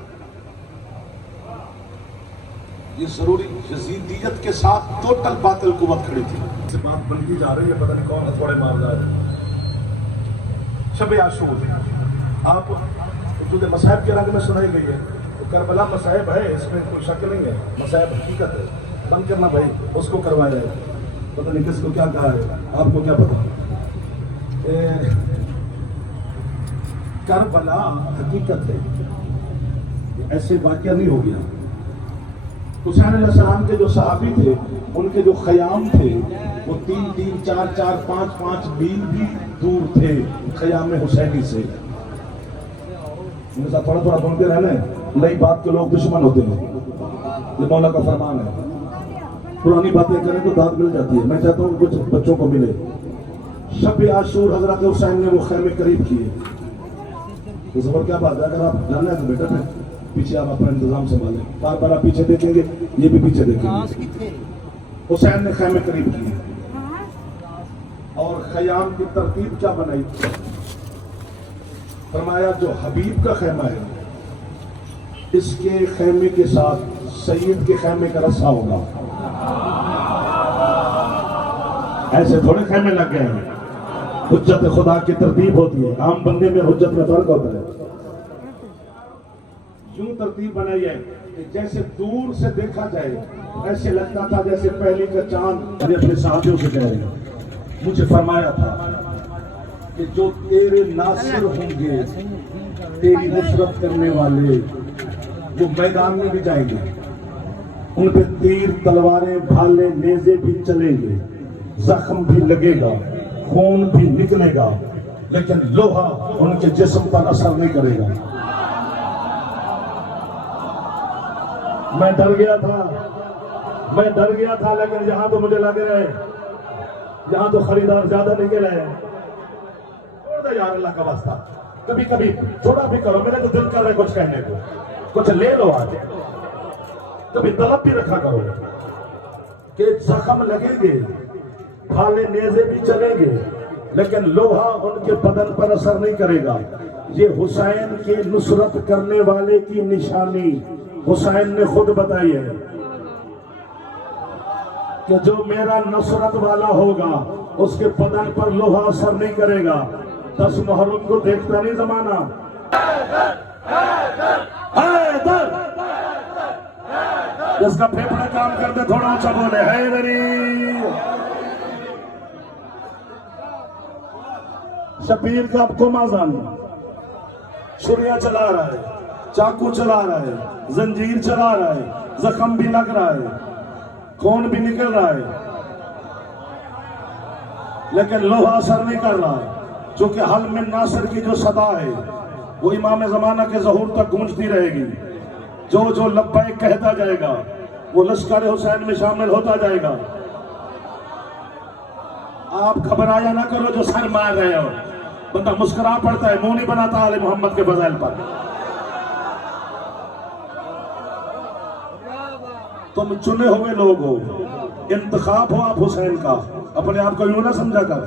ये जरूरी यजीदियत के साथ टोटल बातिल कुव्वत खड़ी थी। से बात बनती जा रही है, पता नहीं कौन हथौड़े मार रहा है। शब आशूर आप तुझे मसाइब के रंग में सुनाई गई है, तो करबला मसाइब है, इसमें कोई शक नहीं है, मसाइब हकीकत है। बंद करना भाई, उसको करवाया है, पता नहीं किसको क्या कहा है, आपको क्या पता। करबला हकीकत है, ऐसे वाकया नहीं हो गया। हुसैन अलैहिस्सलाम के जो सहाबी थे, उनके जो ख़याम थे वो 3-3, 4-4, 5-5 मील भी दूर थे ख़याम हुसैनी से। उनके साथ थोड़ा थोड़ा बोलते रहना, नई बात के लोग दुश्मन होते हैं, ये मौला का फरमान है। पुरानी बातें करें तो दाद मिल जाती है। मैं चाहता हूँ कुछ बच्चों को मिले। शब आशूर हजरत हुसैन ने वो खैमे करीब किए, तो ज़बर क्या बात है। अगर आप जानना है तो बेटा फिर पीछे आप अपना इंतजाम संभालें, बार बार आप पीछे देखेंगे, ये भी पीछे देखेंगे। हुसैन ने खैमे करीब किए और खयाम की तरतीब क्या बनाई? फरमाया जो हबीब का खैमा है, इसके खैमे के साथ सैयद के खैमे का रस्सा होगा। ऐसे थोड़े खैमे लग गए हैं। हुज्जत खुदा की तरतीब होती है, आम बंदे में हुज्जत में फर्क होता है। यूं तरतीब बनाई है कि जैसे दूर से देखा जाए ऐसे लगता था जैसे पहली का चांद। अपने साथियों से कह रहे हैं, मुझे फरमाया था कि जो तेरे नासिर होंगे, तेरी नुसरत करने वाले, वो मैदान में भी जाएंगे, उन पे तीर तलवारें भाले नेज़े भी चलेंगे, जख्म भी लगेगा, खून भी निकलेगा, लेकिन लोहा उनके जिस्म पर असर नहीं करेगा। मैं डर गया था, लेकिन यहाँ तो मुझे लग रहा है, यहाँ तो खरीदार ज्यादा निकल रहे हैं। छोड़ दो यार, अल्लाह का वास्ता, कभी कभी थोड़ा भी करो। मेरे तो दिल कर रहा है कुछ कहने को, कुछ ले लो आज। कभी तलब भी रखा करो कि जख्म लगेंगे, भाले नेज़े भी चलेंगे, लेकिन लोहा उनके बदन पर असर नहीं करेगा। ये हुसैन की नुसरत करने वाले की निशानी हुसैन ने खुद बताई है कि जो मेरा नुसरत वाला होगा उसके बदन पर लोहा असर नहीं करेगा। 10 मुहर्रम को देखता नहीं जमाना, जिसका फेफड़े काम करते थोड़ा ऊंचा बोले, हैदरी। शबीर का आपको माजान छुरिया चला रहा है, चाकू चला रहा है, जंजीर चला रहा है, जख्म भी लग रहा है, खून भी निकल रहा है। लेकिन लोहा असर नहीं कर रहा, क्योंकि हल में नासिर की जो सदा है वो इमाम ज़माना के ज़हूर तक गूंजती रहेगी। जो जो लब्बैक कहता जाएगा वो लश्कर हुसैन में शामिल होता जाएगा। आप घबराया ना करो जो सर मार रहे हो, बंदा मुस्कुरा पड़ता है, मुंह नहीं बनाता आले मोहम्मद के फज़ाइल पर। तुम चुने हुए लोग हो, इंतखाब हो आप हुसैन का, अपने आप को यूं ना समझा कर।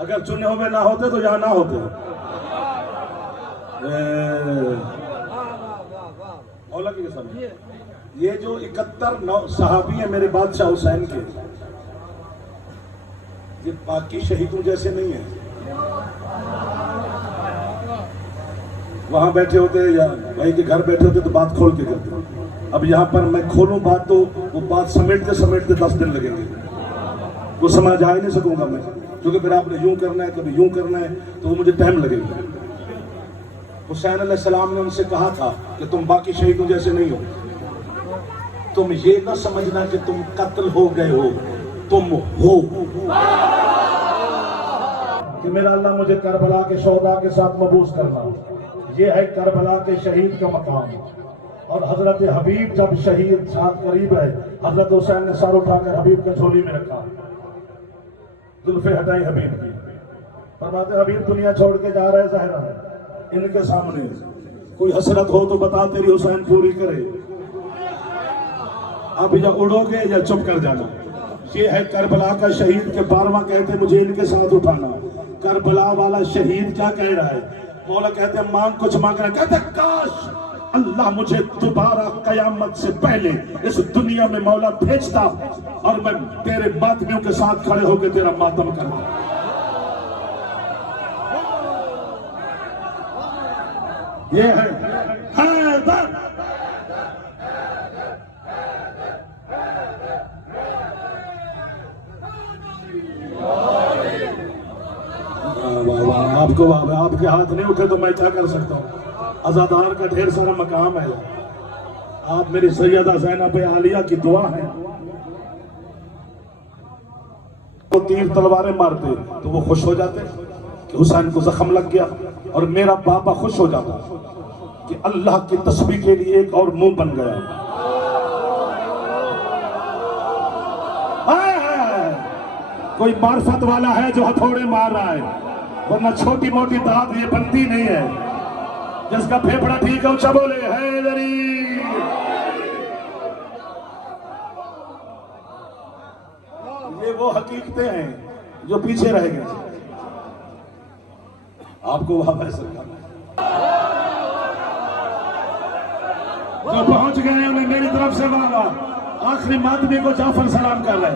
अगर चुने हुए ना होते तो यहां ना होते। मौला की कसम, ये जो 71 सहाबी है मेरे बादशाह हुसैन के, ये बाकी शहीदों जैसे नहीं है। वहां बैठे होते या वहीं के घर बैठे होते तो बात खोल के करते। अब यहाँ पर मैं खोलूं बात तो वो बात समेटते समेटते 10 दिन लगेंगे, वो समझ आ ही नहीं सकूंगा मैं, क्योंकि फिर आपने यूं करना है कभी यूं करना है तो वो मुझे टाइम लगेगा। हुसैन अलैहिस्सलाम ने उनसे कहा था कि तुम बाकी शहीदों जैसे नहीं हो, तुम ये ना समझना कि तुम कत्ल हो गए हो, तुम हो। कि मेरा अल्लाह मुझे करबला के शोहदा के साथ मबूस करना, ये है करबला के शहीद का मकाम। और हजरत हबीब जब शहीद साथ करीब है, हजरत हुसैन ने सर उठाकर हबीब के झोली में रखा, जुल्फे हटाई हबीब की, फरमाते हबीब दुनिया छोड़ के जा रहे ज़हरा है, इनके सामने कोई हसरत हो तो बता, तेरी हुसैन पूरी करे। अब या उड़ोगे या चुप कर जाना। ये है करबला का शहीद के 12वां कहते मुझे इनके साथ उठाना। करबला वाला शहीद क्या कह रहा है? मौला कहते हैं मांग कुछ मांग रहा है, कहते काश अल्लाह मुझे दोबारा कयामत से पहले इस दुनिया में मौला भेजता और मैं तेरे मातमियों के साथ खड़े होकर तेरा मातम करता। ये है हैदर। आपको आपके हाथ नहीं उठे तो मैं क्या कर सकता हूँ? अज़ादार का ढेर सारा मकाम है। आप मेरी सैयदा ज़ैनब आलिया की दुआ है। वो तीर तलवारें मारते तो वो खुश हो जाते कि हुसैन को जख्म लग गया, और मेरा बाबा खुश हो जाता कि अल्लाह की तस्बीह के लिए एक और मुंह बन गया। कोई मार्फत वाला है जो हथौड़े मार रहा है, वरना छोटी मोटी दाद ये बनती नहीं है। जिसका फेफड़ा ठीक है ऊंचा बोले हैदरी। ये वो हकीकतें हैं जो पीछे रह गए। आपको वहां फैसला करना जो पहुंच गए उन्हें मेरी तरफ से मांगा। आखिरी मातमी को जाफर सलाम कर रहे,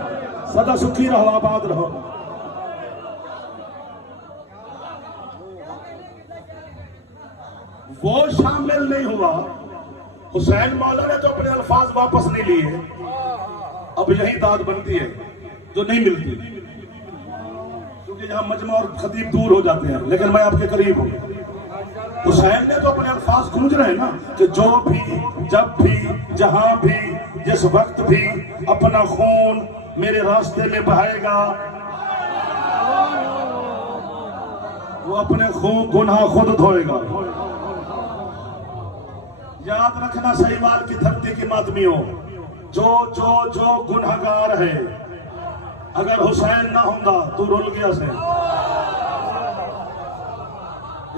सदा सुखी रहो, आबाद रहो। वो शामिल नहीं हुआ। हुसैन मौला ने तो अपने अल्फाज वापस नहीं लिए। अब यही दाद बनती है जो नहीं मिलती, क्योंकि यहाँ मजमा और खतीब दूर हो जाते हैं, लेकिन मैं आपके करीब हूँ। हुसैन ने तो अपने अल्फाज गूंज रहे ना कि जो भी, जब भी, जहां भी, जिस वक्त भी अपना खून मेरे रास्ते में बहाएगा, वो अपने खून गुनाह खुद धोएगा। याद रखना सहीवाल की धरती की मातमियों, जो जो जो गुनहगार है, अगर हुसैन ना होगा तो रुल गया से।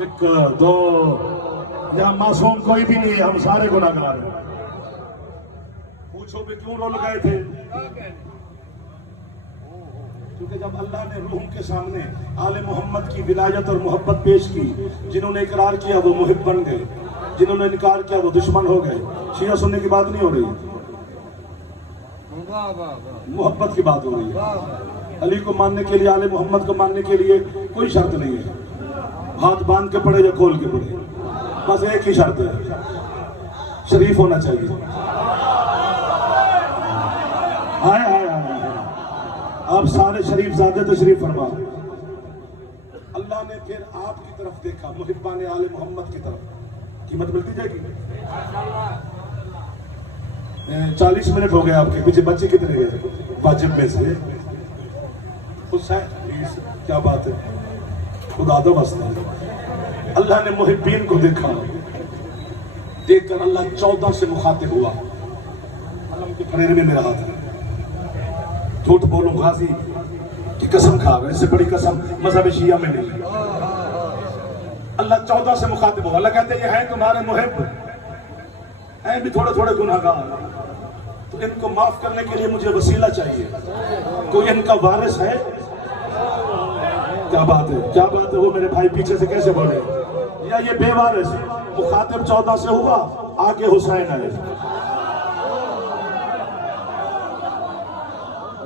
एक दो, यहाँ मासूम कोई भी नहीं है, हम सारे गुनहगार हैं। पूछो भी क्यों रुल गए थे? क्योंकि जब अल्लाह ने रूह के सामने आले मोहम्मद की विलायत और मोहब्बत पेश की, जिन्होंने इकरार किया वो मुहिब बन गए, जिन्होंने इनकार किया वो दुश्मन हो गए। शिया सुनने की बात नहीं हो रही, मोहब्बत की बात हो रही है। अली को मानने के लिए, आले मोहम्मद को मानने के लिए कोई शर्त नहीं है। हाथ बांध के पड़े या खोल के पड़े, बस एक ही शर्त है, शरीफ होना चाहिए। आए आए आए, आप सारे शरीफ ज़ादे तशरीफ फरमा। अल्लाह ने फिर आपकी तरफ देखा, मुहिब्बान आले मोहम्मद की तरफ। कीमत मिलती जाएगी। 40 मिनट हो गए आपके पीछे, बच्चे कितने गए वाजिब में से? हुसैन, क्या बात है, खुदा तो मस्त। अल्लाह ने मुहिब्बीन को देखा, देखकर अल्लाह 14 से मुखातिब हुआ। कलम के फरेरे में मेरा हाथ है, झूठ बोलूं गाजी की कसम खा गए, इससे बड़ी कसम मजहब शिया में नहीं। अल्लाह 14 से मुखातिब हुआ। अल्लाह कहते ये हैं तुम्हारे मुहिब, हैं भी थोड़े थोड़े गुनहगार, तो इनको माफ करने के लिए मुझे वसीला चाहिए, कोई इनका वारिस है? क्या बात है, क्या बात है। वो मेरे भाई पीछे से कैसे बोले, या ये बेवारिस? मुखातिब 14 से हुआ, आगे हुसैन है।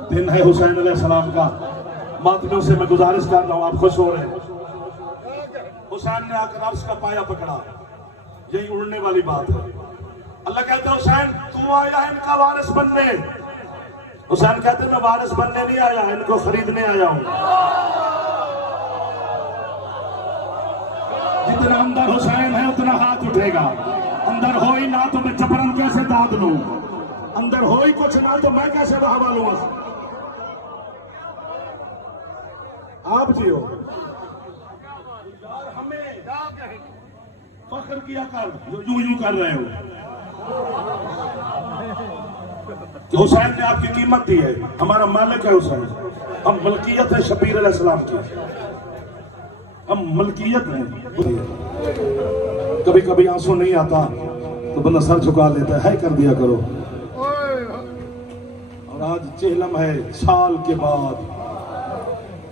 दिन है हुसैन अलैहिस्सलाम का, मातमियों से मैं गुजारिश कर रहा हूं, आप खुश हो रहे हैं। हुसैन ने आकर अर्श का पाया पकड़ा, यही उड़ने वाली बात है। अल्लाह कहते हैं हुसैन तू आया है इनका वारिस बनने। हुसैन कहते हैं मैं वारिस बनने नहीं आया, इनको खरीदने आया हूं। जितना अंदर हुसैन है उतना हाथ उठेगा, अंदर हो ही ना तो मैं जबरन कैसे दाद लूं, अंदर हो ही कुछ ना तो मैं कैसे बहावा लूंगा। आप जी हो हमें फख्र किया कर, जो यूं कर रहे हो कि हुसैन ने आपकी कीमत दी है, हमारा मालिक है हुसैन, हम मलकियत है शबीर अलैहिस्सलाम की, हम मलकियत हैं। कभी कभी आंसू नहीं आता तो बंदा सर झुका लेता है कर दिया करो। और आज चेहलम है, साल के बाद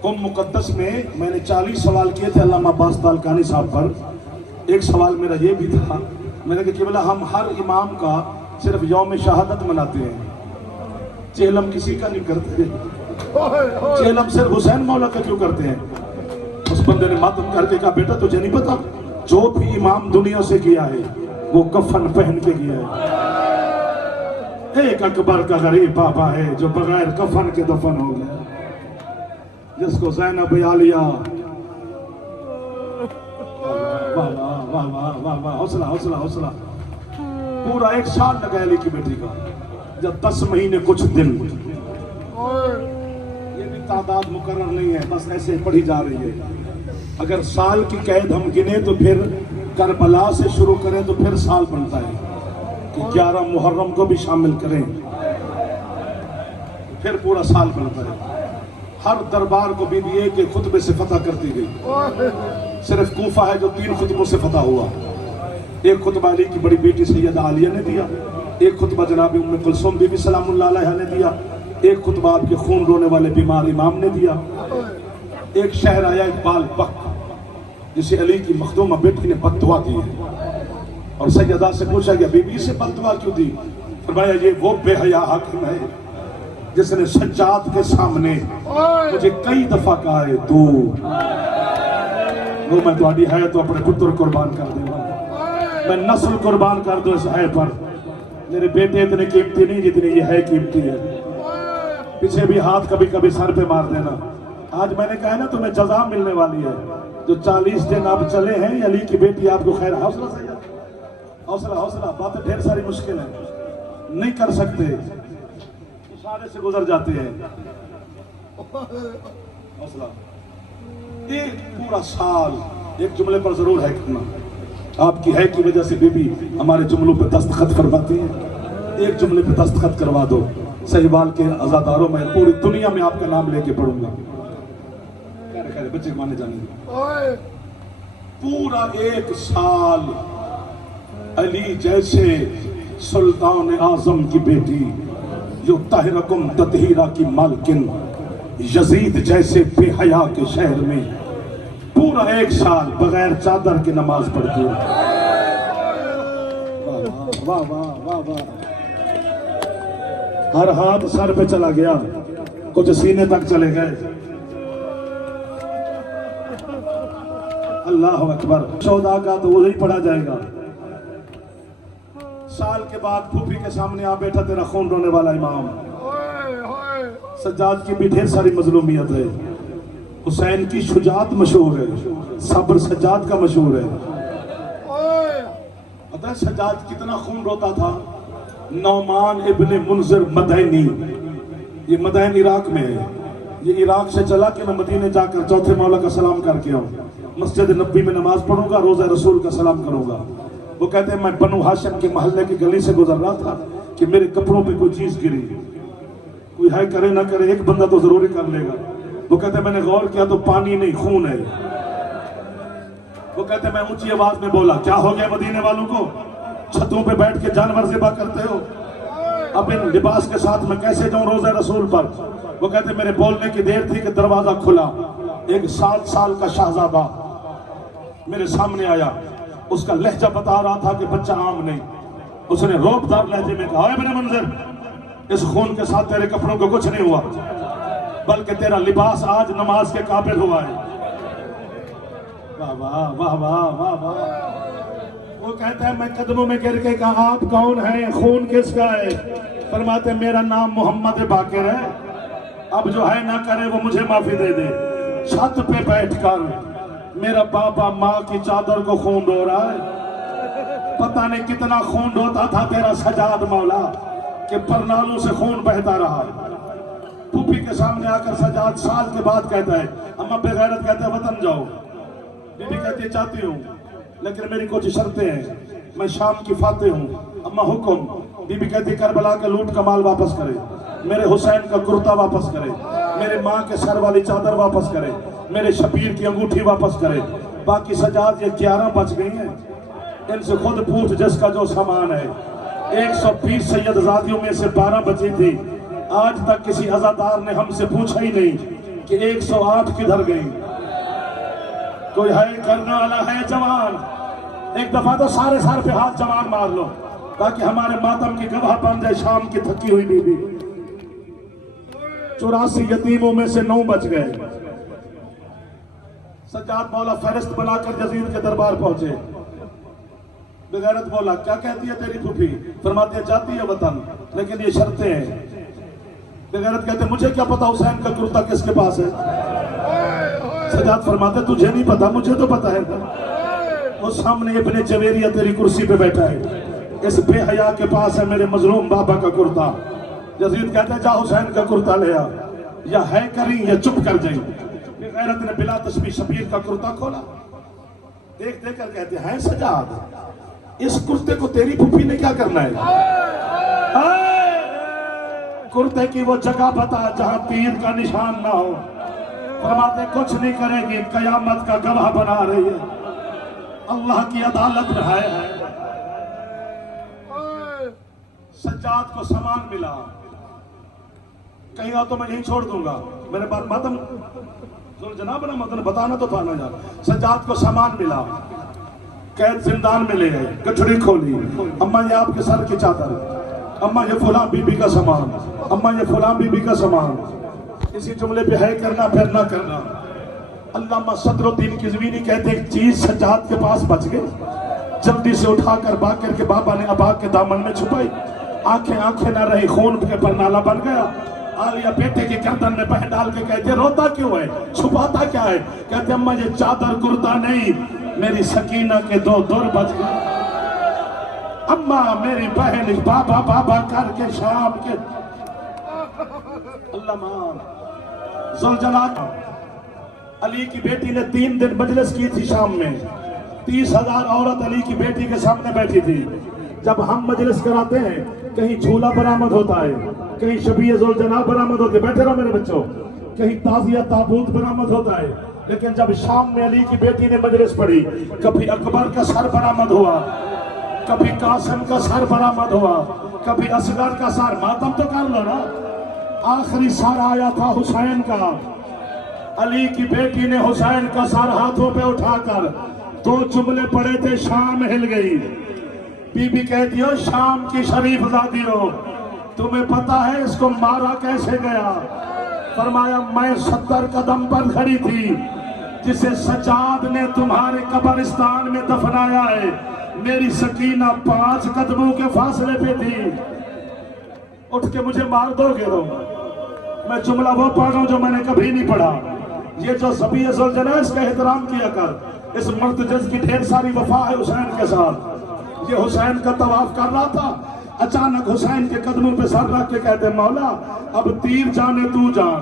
कुम मुकद्दस में मैंने 40 सवाल किए थे अल्लामा अब्बास तालकानी साहब पर। एक सवाल मेरा ये भी था, मैंने कहा कि बोला हम हर इमाम का सिर्फ यौम शहादत मनाते हैं, चेहलम किसी का नहीं करते, चेहलम सिर्फ हुसैन मौला का क्यों करते हैं? उस बंदे ने मातम करके कहा बेटा तुझे नहीं पता, जो भी इमाम दुनिया से किया है वो कफन पहन के किया है। एक अकबर का गरीब बाबा है जो बगैर कफन के दफन हो गया, जिसको ज़ैनब आलिया, वाह वाह वाह वाह वाह वाह, हौसला हौसला हौसला, पूरा 1 साल लगा अली की बेटी का, जब 10 महीने कुछ दिन, ये भी तादाद मुकर्रर नहीं है, बस ऐसे पढ़ी जा रही है। अगर साल की कैद हम गिने तो फिर करबला से शुरू करें तो फिर साल बनता है, कि 11 मुहर्रम को भी शामिल करें फिर पूरा साल बनता है। हर दरबार को बीबी एक के खुतबे से फतह करती गई, सिर्फ कूफा है जो 3 खुतबों से फतह हुआ। एक खुतबा अली की बड़ी बेटी सैयदा आलिया ने दिया, एक खुतबा जनाब उम्मे कुलसूम बीबी सलामुल्लाह अलैहा ने दिया, एक खुतबा आपके खून रोने वाले बीमार इमाम ने दिया। एक शहर आया इकबाल बख्त, जिसे अली की मखदूमा बेटी ने बद्दुआ दी है, और सैयदा से पूछा गया बीबी से बद्दुआ क्यों दी? फरमाया ये वो बेहया हाकिम है जिसने सज्जाद के सामने मुझे कई दफा कहा है तू वो मैं तुम्हारी है तो अपने पुत्र कुर्बान कर दूंगा, मैं नस्ल कुर्बान कर दूं इस है पर, मेरे बेटे इतने कीमती नहीं जितनी ये है कीमती है। पीछे भी हाथ कभी कभी सर पे मार देना। आज मैंने कहा ना तुम्हें जजा मिलने वाली है, जो 40 दिन आप चले हैं अली की बेटी आपको खैर। हौसला सैयद, हौसला हौसला, बातें ढेर सारी मुश्किल है, नहीं कर सकते, इशारे से गुजर जाते हैं। हौसला, एक पूरा साल एक जुमले पर जरूर है करना, आपकी है की वजह से बीबी हमारे जुमलों पे दस्तखत करवाती है। एक जुमले पे दस्तखत करवा दो, सहीवाल के अजादारों में पूरी दुनिया में आपका नाम लेके पढ़ूंगा। खैर खैर बच्चे माने जाने दो। पूरा 1 साल अली जैसे सुल्तान आजम की बेटी जो ताहिरकुम ततहीरा की मालकिन यजीद जैसे बेहया के शहर में पूरा 1 साल बगैर चादर की नमाज पढ़ती है। वाह वाह वाह वाह, हर हाथ सर पे चला गया, कुछ सीने तक चले गए। अल्लाह अकबर। शोदा का तो वही पढ़ा जाएगा। साल के बाद फूफी के सामने आ बैठा तेरा खून रोने वाला इमाम। सज्जाद की भी ढेर सारी मजलूमियत है, हुसैन की शुजात मशहूर है, सब्र सज्जाद का मशहूर है। पता है सज्जाद कितना खून रोता था? नौमान इब्ने मुनज़िर मदैनी, ये मदैन इराक में है, ये इराक से चला कि मैं मदीने जाकर चौथे मौला का सलाम करके आऊँ, मस्जिद नबी में नमाज पढ़ूंगा, रोज़ा रसूल का सलाम करूंगा। वो कहते हैं मैं बनु हाशिम के मोहल्ले की गली से गुजर रहा था कि मेरे कपड़ों पे कोई चीज गिरी। कोई है करे ना करे, एक बंदा तो जरूरी कर लेगा। वो कहते मैंने गौर किया तो पानी नहीं खून है। वो कहते मैं ऊंची आवाज में बोला, क्या हो गया मदीने वालों को, छतों पे बैठ के जानवर ज़िबा करते हो, अब इन लिबास के साथ मैं कैसे जाऊं रोज़ा रसूल पर। वो कहते मेरे बोलने की देर थी कि दरवाजा खुला, एक 7 साल का शहजादा मेरे सामने आया। उसका लहजा बता रहा था कि बच्चा आम नहीं। उसने रोबदार लहजे में कहा, मेरे मंजर, इस खून के साथ तेरे कपड़ों को कुछ नहीं हुआ, बल्कि तेरा लिबास आज नमाज के काबिल हुआ है। वाह वाह वाह वाह वाह वाह। वो कहता है मैं कदमों में गिर के कहा, आप कौन हैं, खून किसका है? फरमाते मेरा नाम मोहम्मद बाकिर है, अब जो है ना करे वो मुझे माफी दे दे। छत पे बैठकर मेरा बाबा माँ की चादर को खून ढो रहा है। पता नहीं कितना खून ढोता था तेरा सजाद मौला कि परनालों से खून बहता रहा। पुप्पी के सामने आकर सजाद साल के बाद कहता है, अम्मा बेगैरत कहते हैं वतन जाओ। बीबी कहती है चाहती हूँ, लेकिन मेरी कुछ शर्तें हैं, मैं शाम की फाते हूँ। अम्मा हुक्म। बीबी कहती है करबला का लूट का माल वापस करे, मेरे हुसैन का कुर्ता वापस करे, मेरे माँ के सर वाली चादर वापस करे, मेरे शबीर की अंगूठी वापस करे। बाकी सजाद ये 11 बच गई हैं, इनसे खुद पूछ जिसका जो सामान है। 120 सैयदजादियों में से 12 बची थी। आज तक किसी अजादार ने हमसे पूछा ही नहीं कि 108 किधर गई। कोई है करने वाला है जवान? एक दफा तो सारे सार पे हाथ जवान मार लो ताकि हमारे मातम की गवाह बन जाए शाम की थकी हुई बीबी। 84 यतीमों में से 9 बच गए। सज्जाद मौला फहरिस्त बनाकर यजीद के दरबार पहुंचे। बेगैरत बोला, क्या कहती है तेरी फूफी? फरमाती है जाती है वतन, लेकिन ये शर्तें हैं। बेगैरत कहते मुझे क्या पता हुसैन का कुर्ता किसके पास है। सज्जाद फरमाते तुझे नहीं पता, मुझे तो पता है। वो सामने अपने जवेरिया तेरी कुर्सी पे बैठा है, इस बेहया के पास है मेरे मजलूम बाबा का कुर्ता। यजीद कहते हैं जा हुसैन का कुर्ता ले आ, या है करी या चुप कर जाए। बेगैरत ने बिला तस्बीह शबीर का कुर्ता खोला, देख देख कर कहते हैं सज्जाद, इस कुर्ते को तेरी फूफी ने क्या करना है? कुर्ते की वो जगह बता जहां तीर का निशान ना हो। फरमाते कुछ नहीं करेगी, कयामत का गवाह बना रही है, अल्लाह की अदालत में है। सज्जाद को सामान मिला, कहीं तो मैं यही छोड़ दूंगा, मेरे पास मातम जनाब ना मतलब बताना तो था ना यार। सज्जाद को सामान मिला, कैद जिंदान में ले गए, गठड़ी खोली, अम्मा ये आपके सर की चादर, अम्मा ये फुला बीबी का सामान, अम्मा ये फुला बीबी का सामान। इसी जुमले पे है करना फिर ना करना। अल्लामा सदरुद्दीन किज़वीनी कहते एक चीज सज्जाद के पास बच गई, जल्दी से उठाकर बाकर के बाबा ने अबाक के दामन में छुपाई। आंखें आंखें ना रही, खून के परनाला बन गया। आलिया बेटे के गर्दन में बह डाल के कहते रोता क्यों है, छुपाता क्या है? कहते अम्मा ये चादर कुर्ता नहीं, मेरी सकीना के 2 दुर बच गए। अम्मा मेरी बहन बाबा बाबा करके शाम के अल्लाह मान ज़ुलजलाल अली की बेटी ने 3 दिन मजलिस की थी शाम में। 30,000 औरत अली की बेटी के सामने बैठी थी। जब हम मजलिस कराते हैं कहीं झूला बरामद होता है, कहीं शबीह ज़ुलजना बरामद होते, बैठे रहो मेरे बच्चों, कहीं ताजिया ताबूत बरामद होता है। लेकिन जब शाम में अली की बेटी ने मजलिस पढ़ी, कभी अकबर का सर बरामद हुआ, कभी कासिम का सर बरामद हुआ, कभी असगर का सर। मातम तो कर लो ना। आखिरी सर आया था हुसैन का। अली की बेटी ने हुसैन का सर हाथों पे उठाकर 2 जुमले पढ़े थे, शाम हिल गई। बीबी कहती हो शाम की शरीफ जाती हो, तुम्हें पता है इसको मारा कैसे गया? फरमाया मैं 70 कदम पर खड़ी थी, जिसे सज्जाद ने तुम्हारे कब्रिस्तान में दफनाया है। मेरी सकीना 5 कदमों के फासले पे थी। उठ के मुझे मार दोगे तो मैं जुमला वो पढ़ रहा हूं जो मैंने कभी नहीं पढ़ा। ये जो शबीह ज़ुलजना, इसका एहतराम किया कर। इस मर्तजज की ढेर सारी वफा है हुसैन के साथ। ये हुसैन का तवाफ कर रहा था, अचानक हुसैन के कदमों पे सर रख के कहते मौला अब तीर जाने तू जान।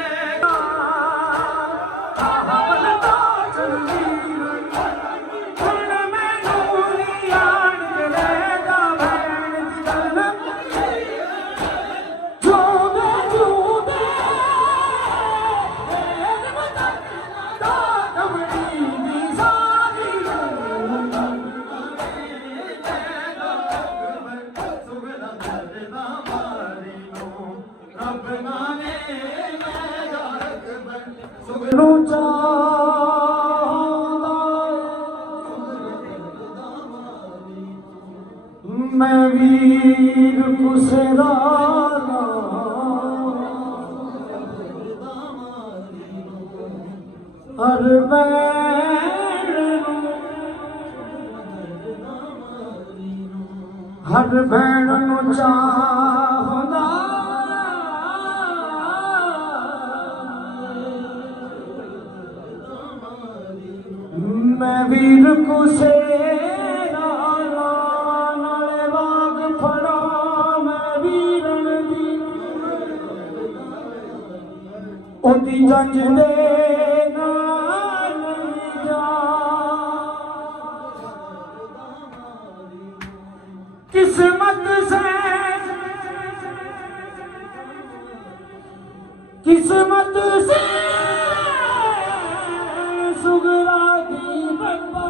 ਨੂੰ ਚਾਹੁੰਦਾ ਮੈਂ ਵੀਰ ਕਿਸੇ ਦਾ ਹਰ ਭੈਣ ਨੂੰ ਚਾਹੁੰਦਾ ਮੈਂ ਵੀਰ ਕਿਸੇ ਨਾਲੇ ਬਾਗ ਫੜਾ ਮੈਂ ਵੀਰਨ ਦੀ ਉਹਦੀ ਜੰਜ ਦੇ ਨਾਲ ਜਾ किस्मत से सुगरा की बंबा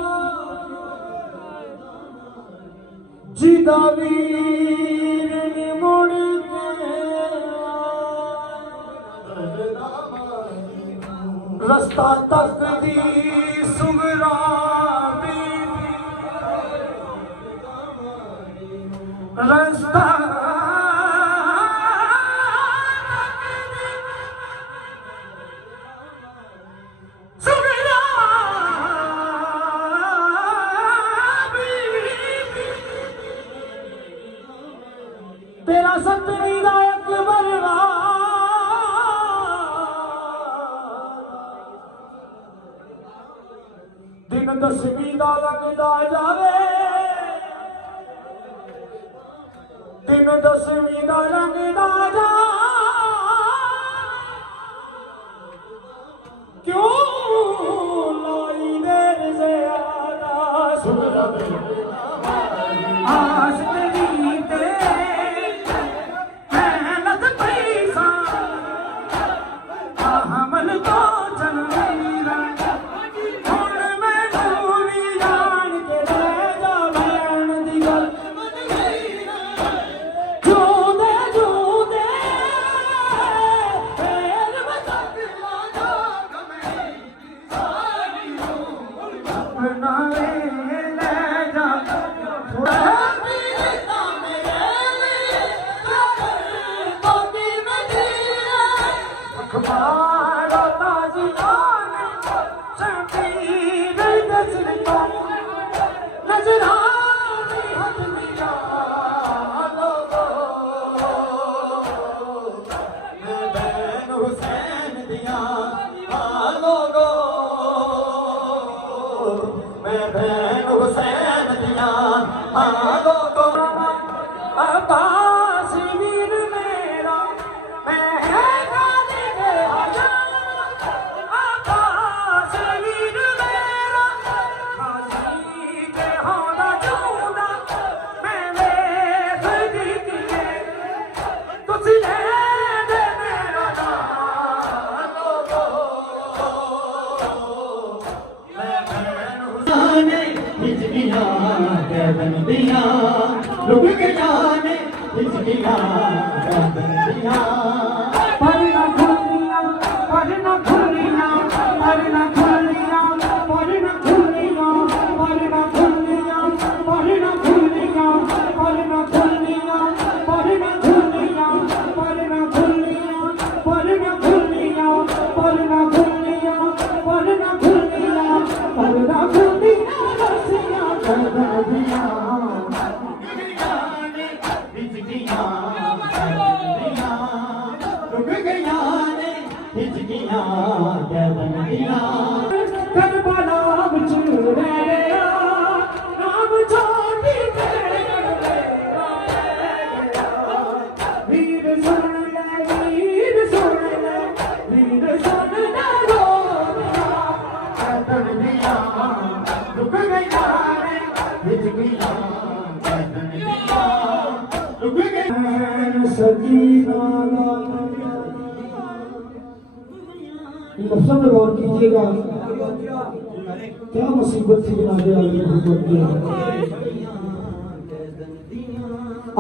जिदा वीर ने मुड़ के रस्ता तक दी सुगरा रास्ता तेरा सतरी दा अकबर दिन दसवीं दा लगदा जावे दिन दसवीं दा लगदा जा क्यों लाई देर से आदा सुगरा आस तेरी ते मेहनत पैसा हमल तो चलनी हुण मैनू भी जान के ले जा भैन दी गल अब्बास वीर मेरा मैं गाली दे आजा अब्बास वीर मेरा खासी के होना चूना मैं वेख दिए तुझ ले दे मेरा नाम मैं हुसैन हिजकियां गर्दन दिया लुक के जाने हिजकियां गर्दन दिया पर ना खुलियां पर ना खुलियां पर ना खुलियां पर ना खुलियां पर ना खुलियां पर ना खुलियां पर ना खुलियां पर ना खुलियां पर ना खुलियां पर ना खुलियां पर ना खुलियां पर ना खुलियां पर ना खुलियां रसियां गर्दन दिया करबला विच रहिया नाम छोटी वीर सुन ले वीर सुन ले वीर सुन ले रो दिया रुक गया रे हिजकियां रुक गया सजीना लफ्ज़ों में गौर कीजिएगा क्या मुसीबत थी जनाब अली मोहम्मद की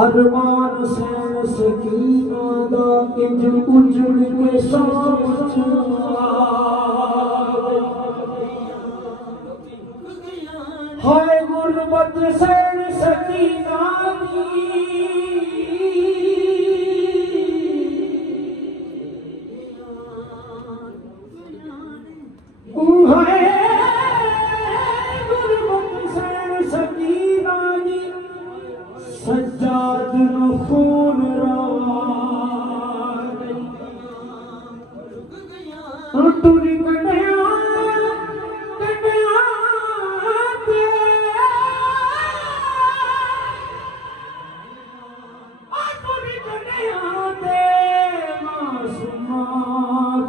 अरमान सैन सकीना दा इंज उजड़ के सोच हाय गुरबत सैन सकीना दी हाय गुरबत सैन सकीना दी सज्जाद नु खून टुरी कन्या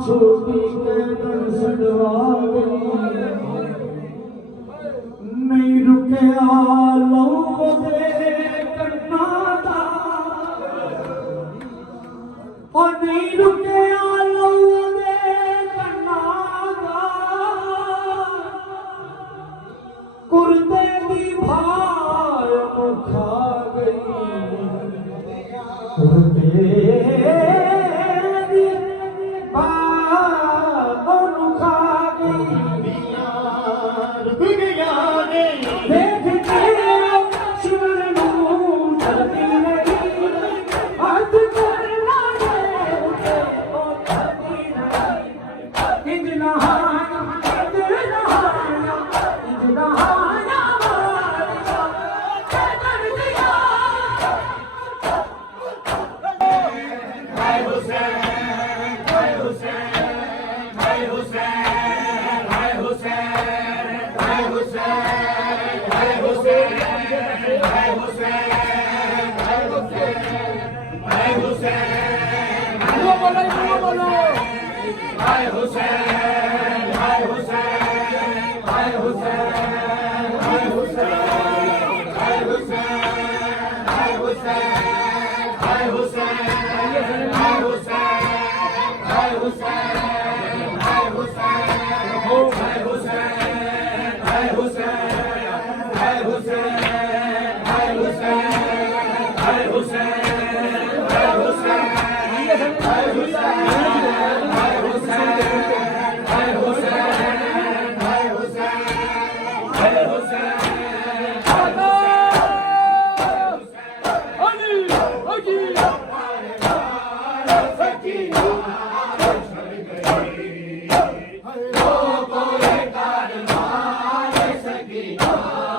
छोटी कैदन सडवावे नहीं रुकया लौ दे कन्ना दा और नहीं रुकया लौ दे कन्ना दा कुर्ते दी भार मुखा गई कुर्ते सकीना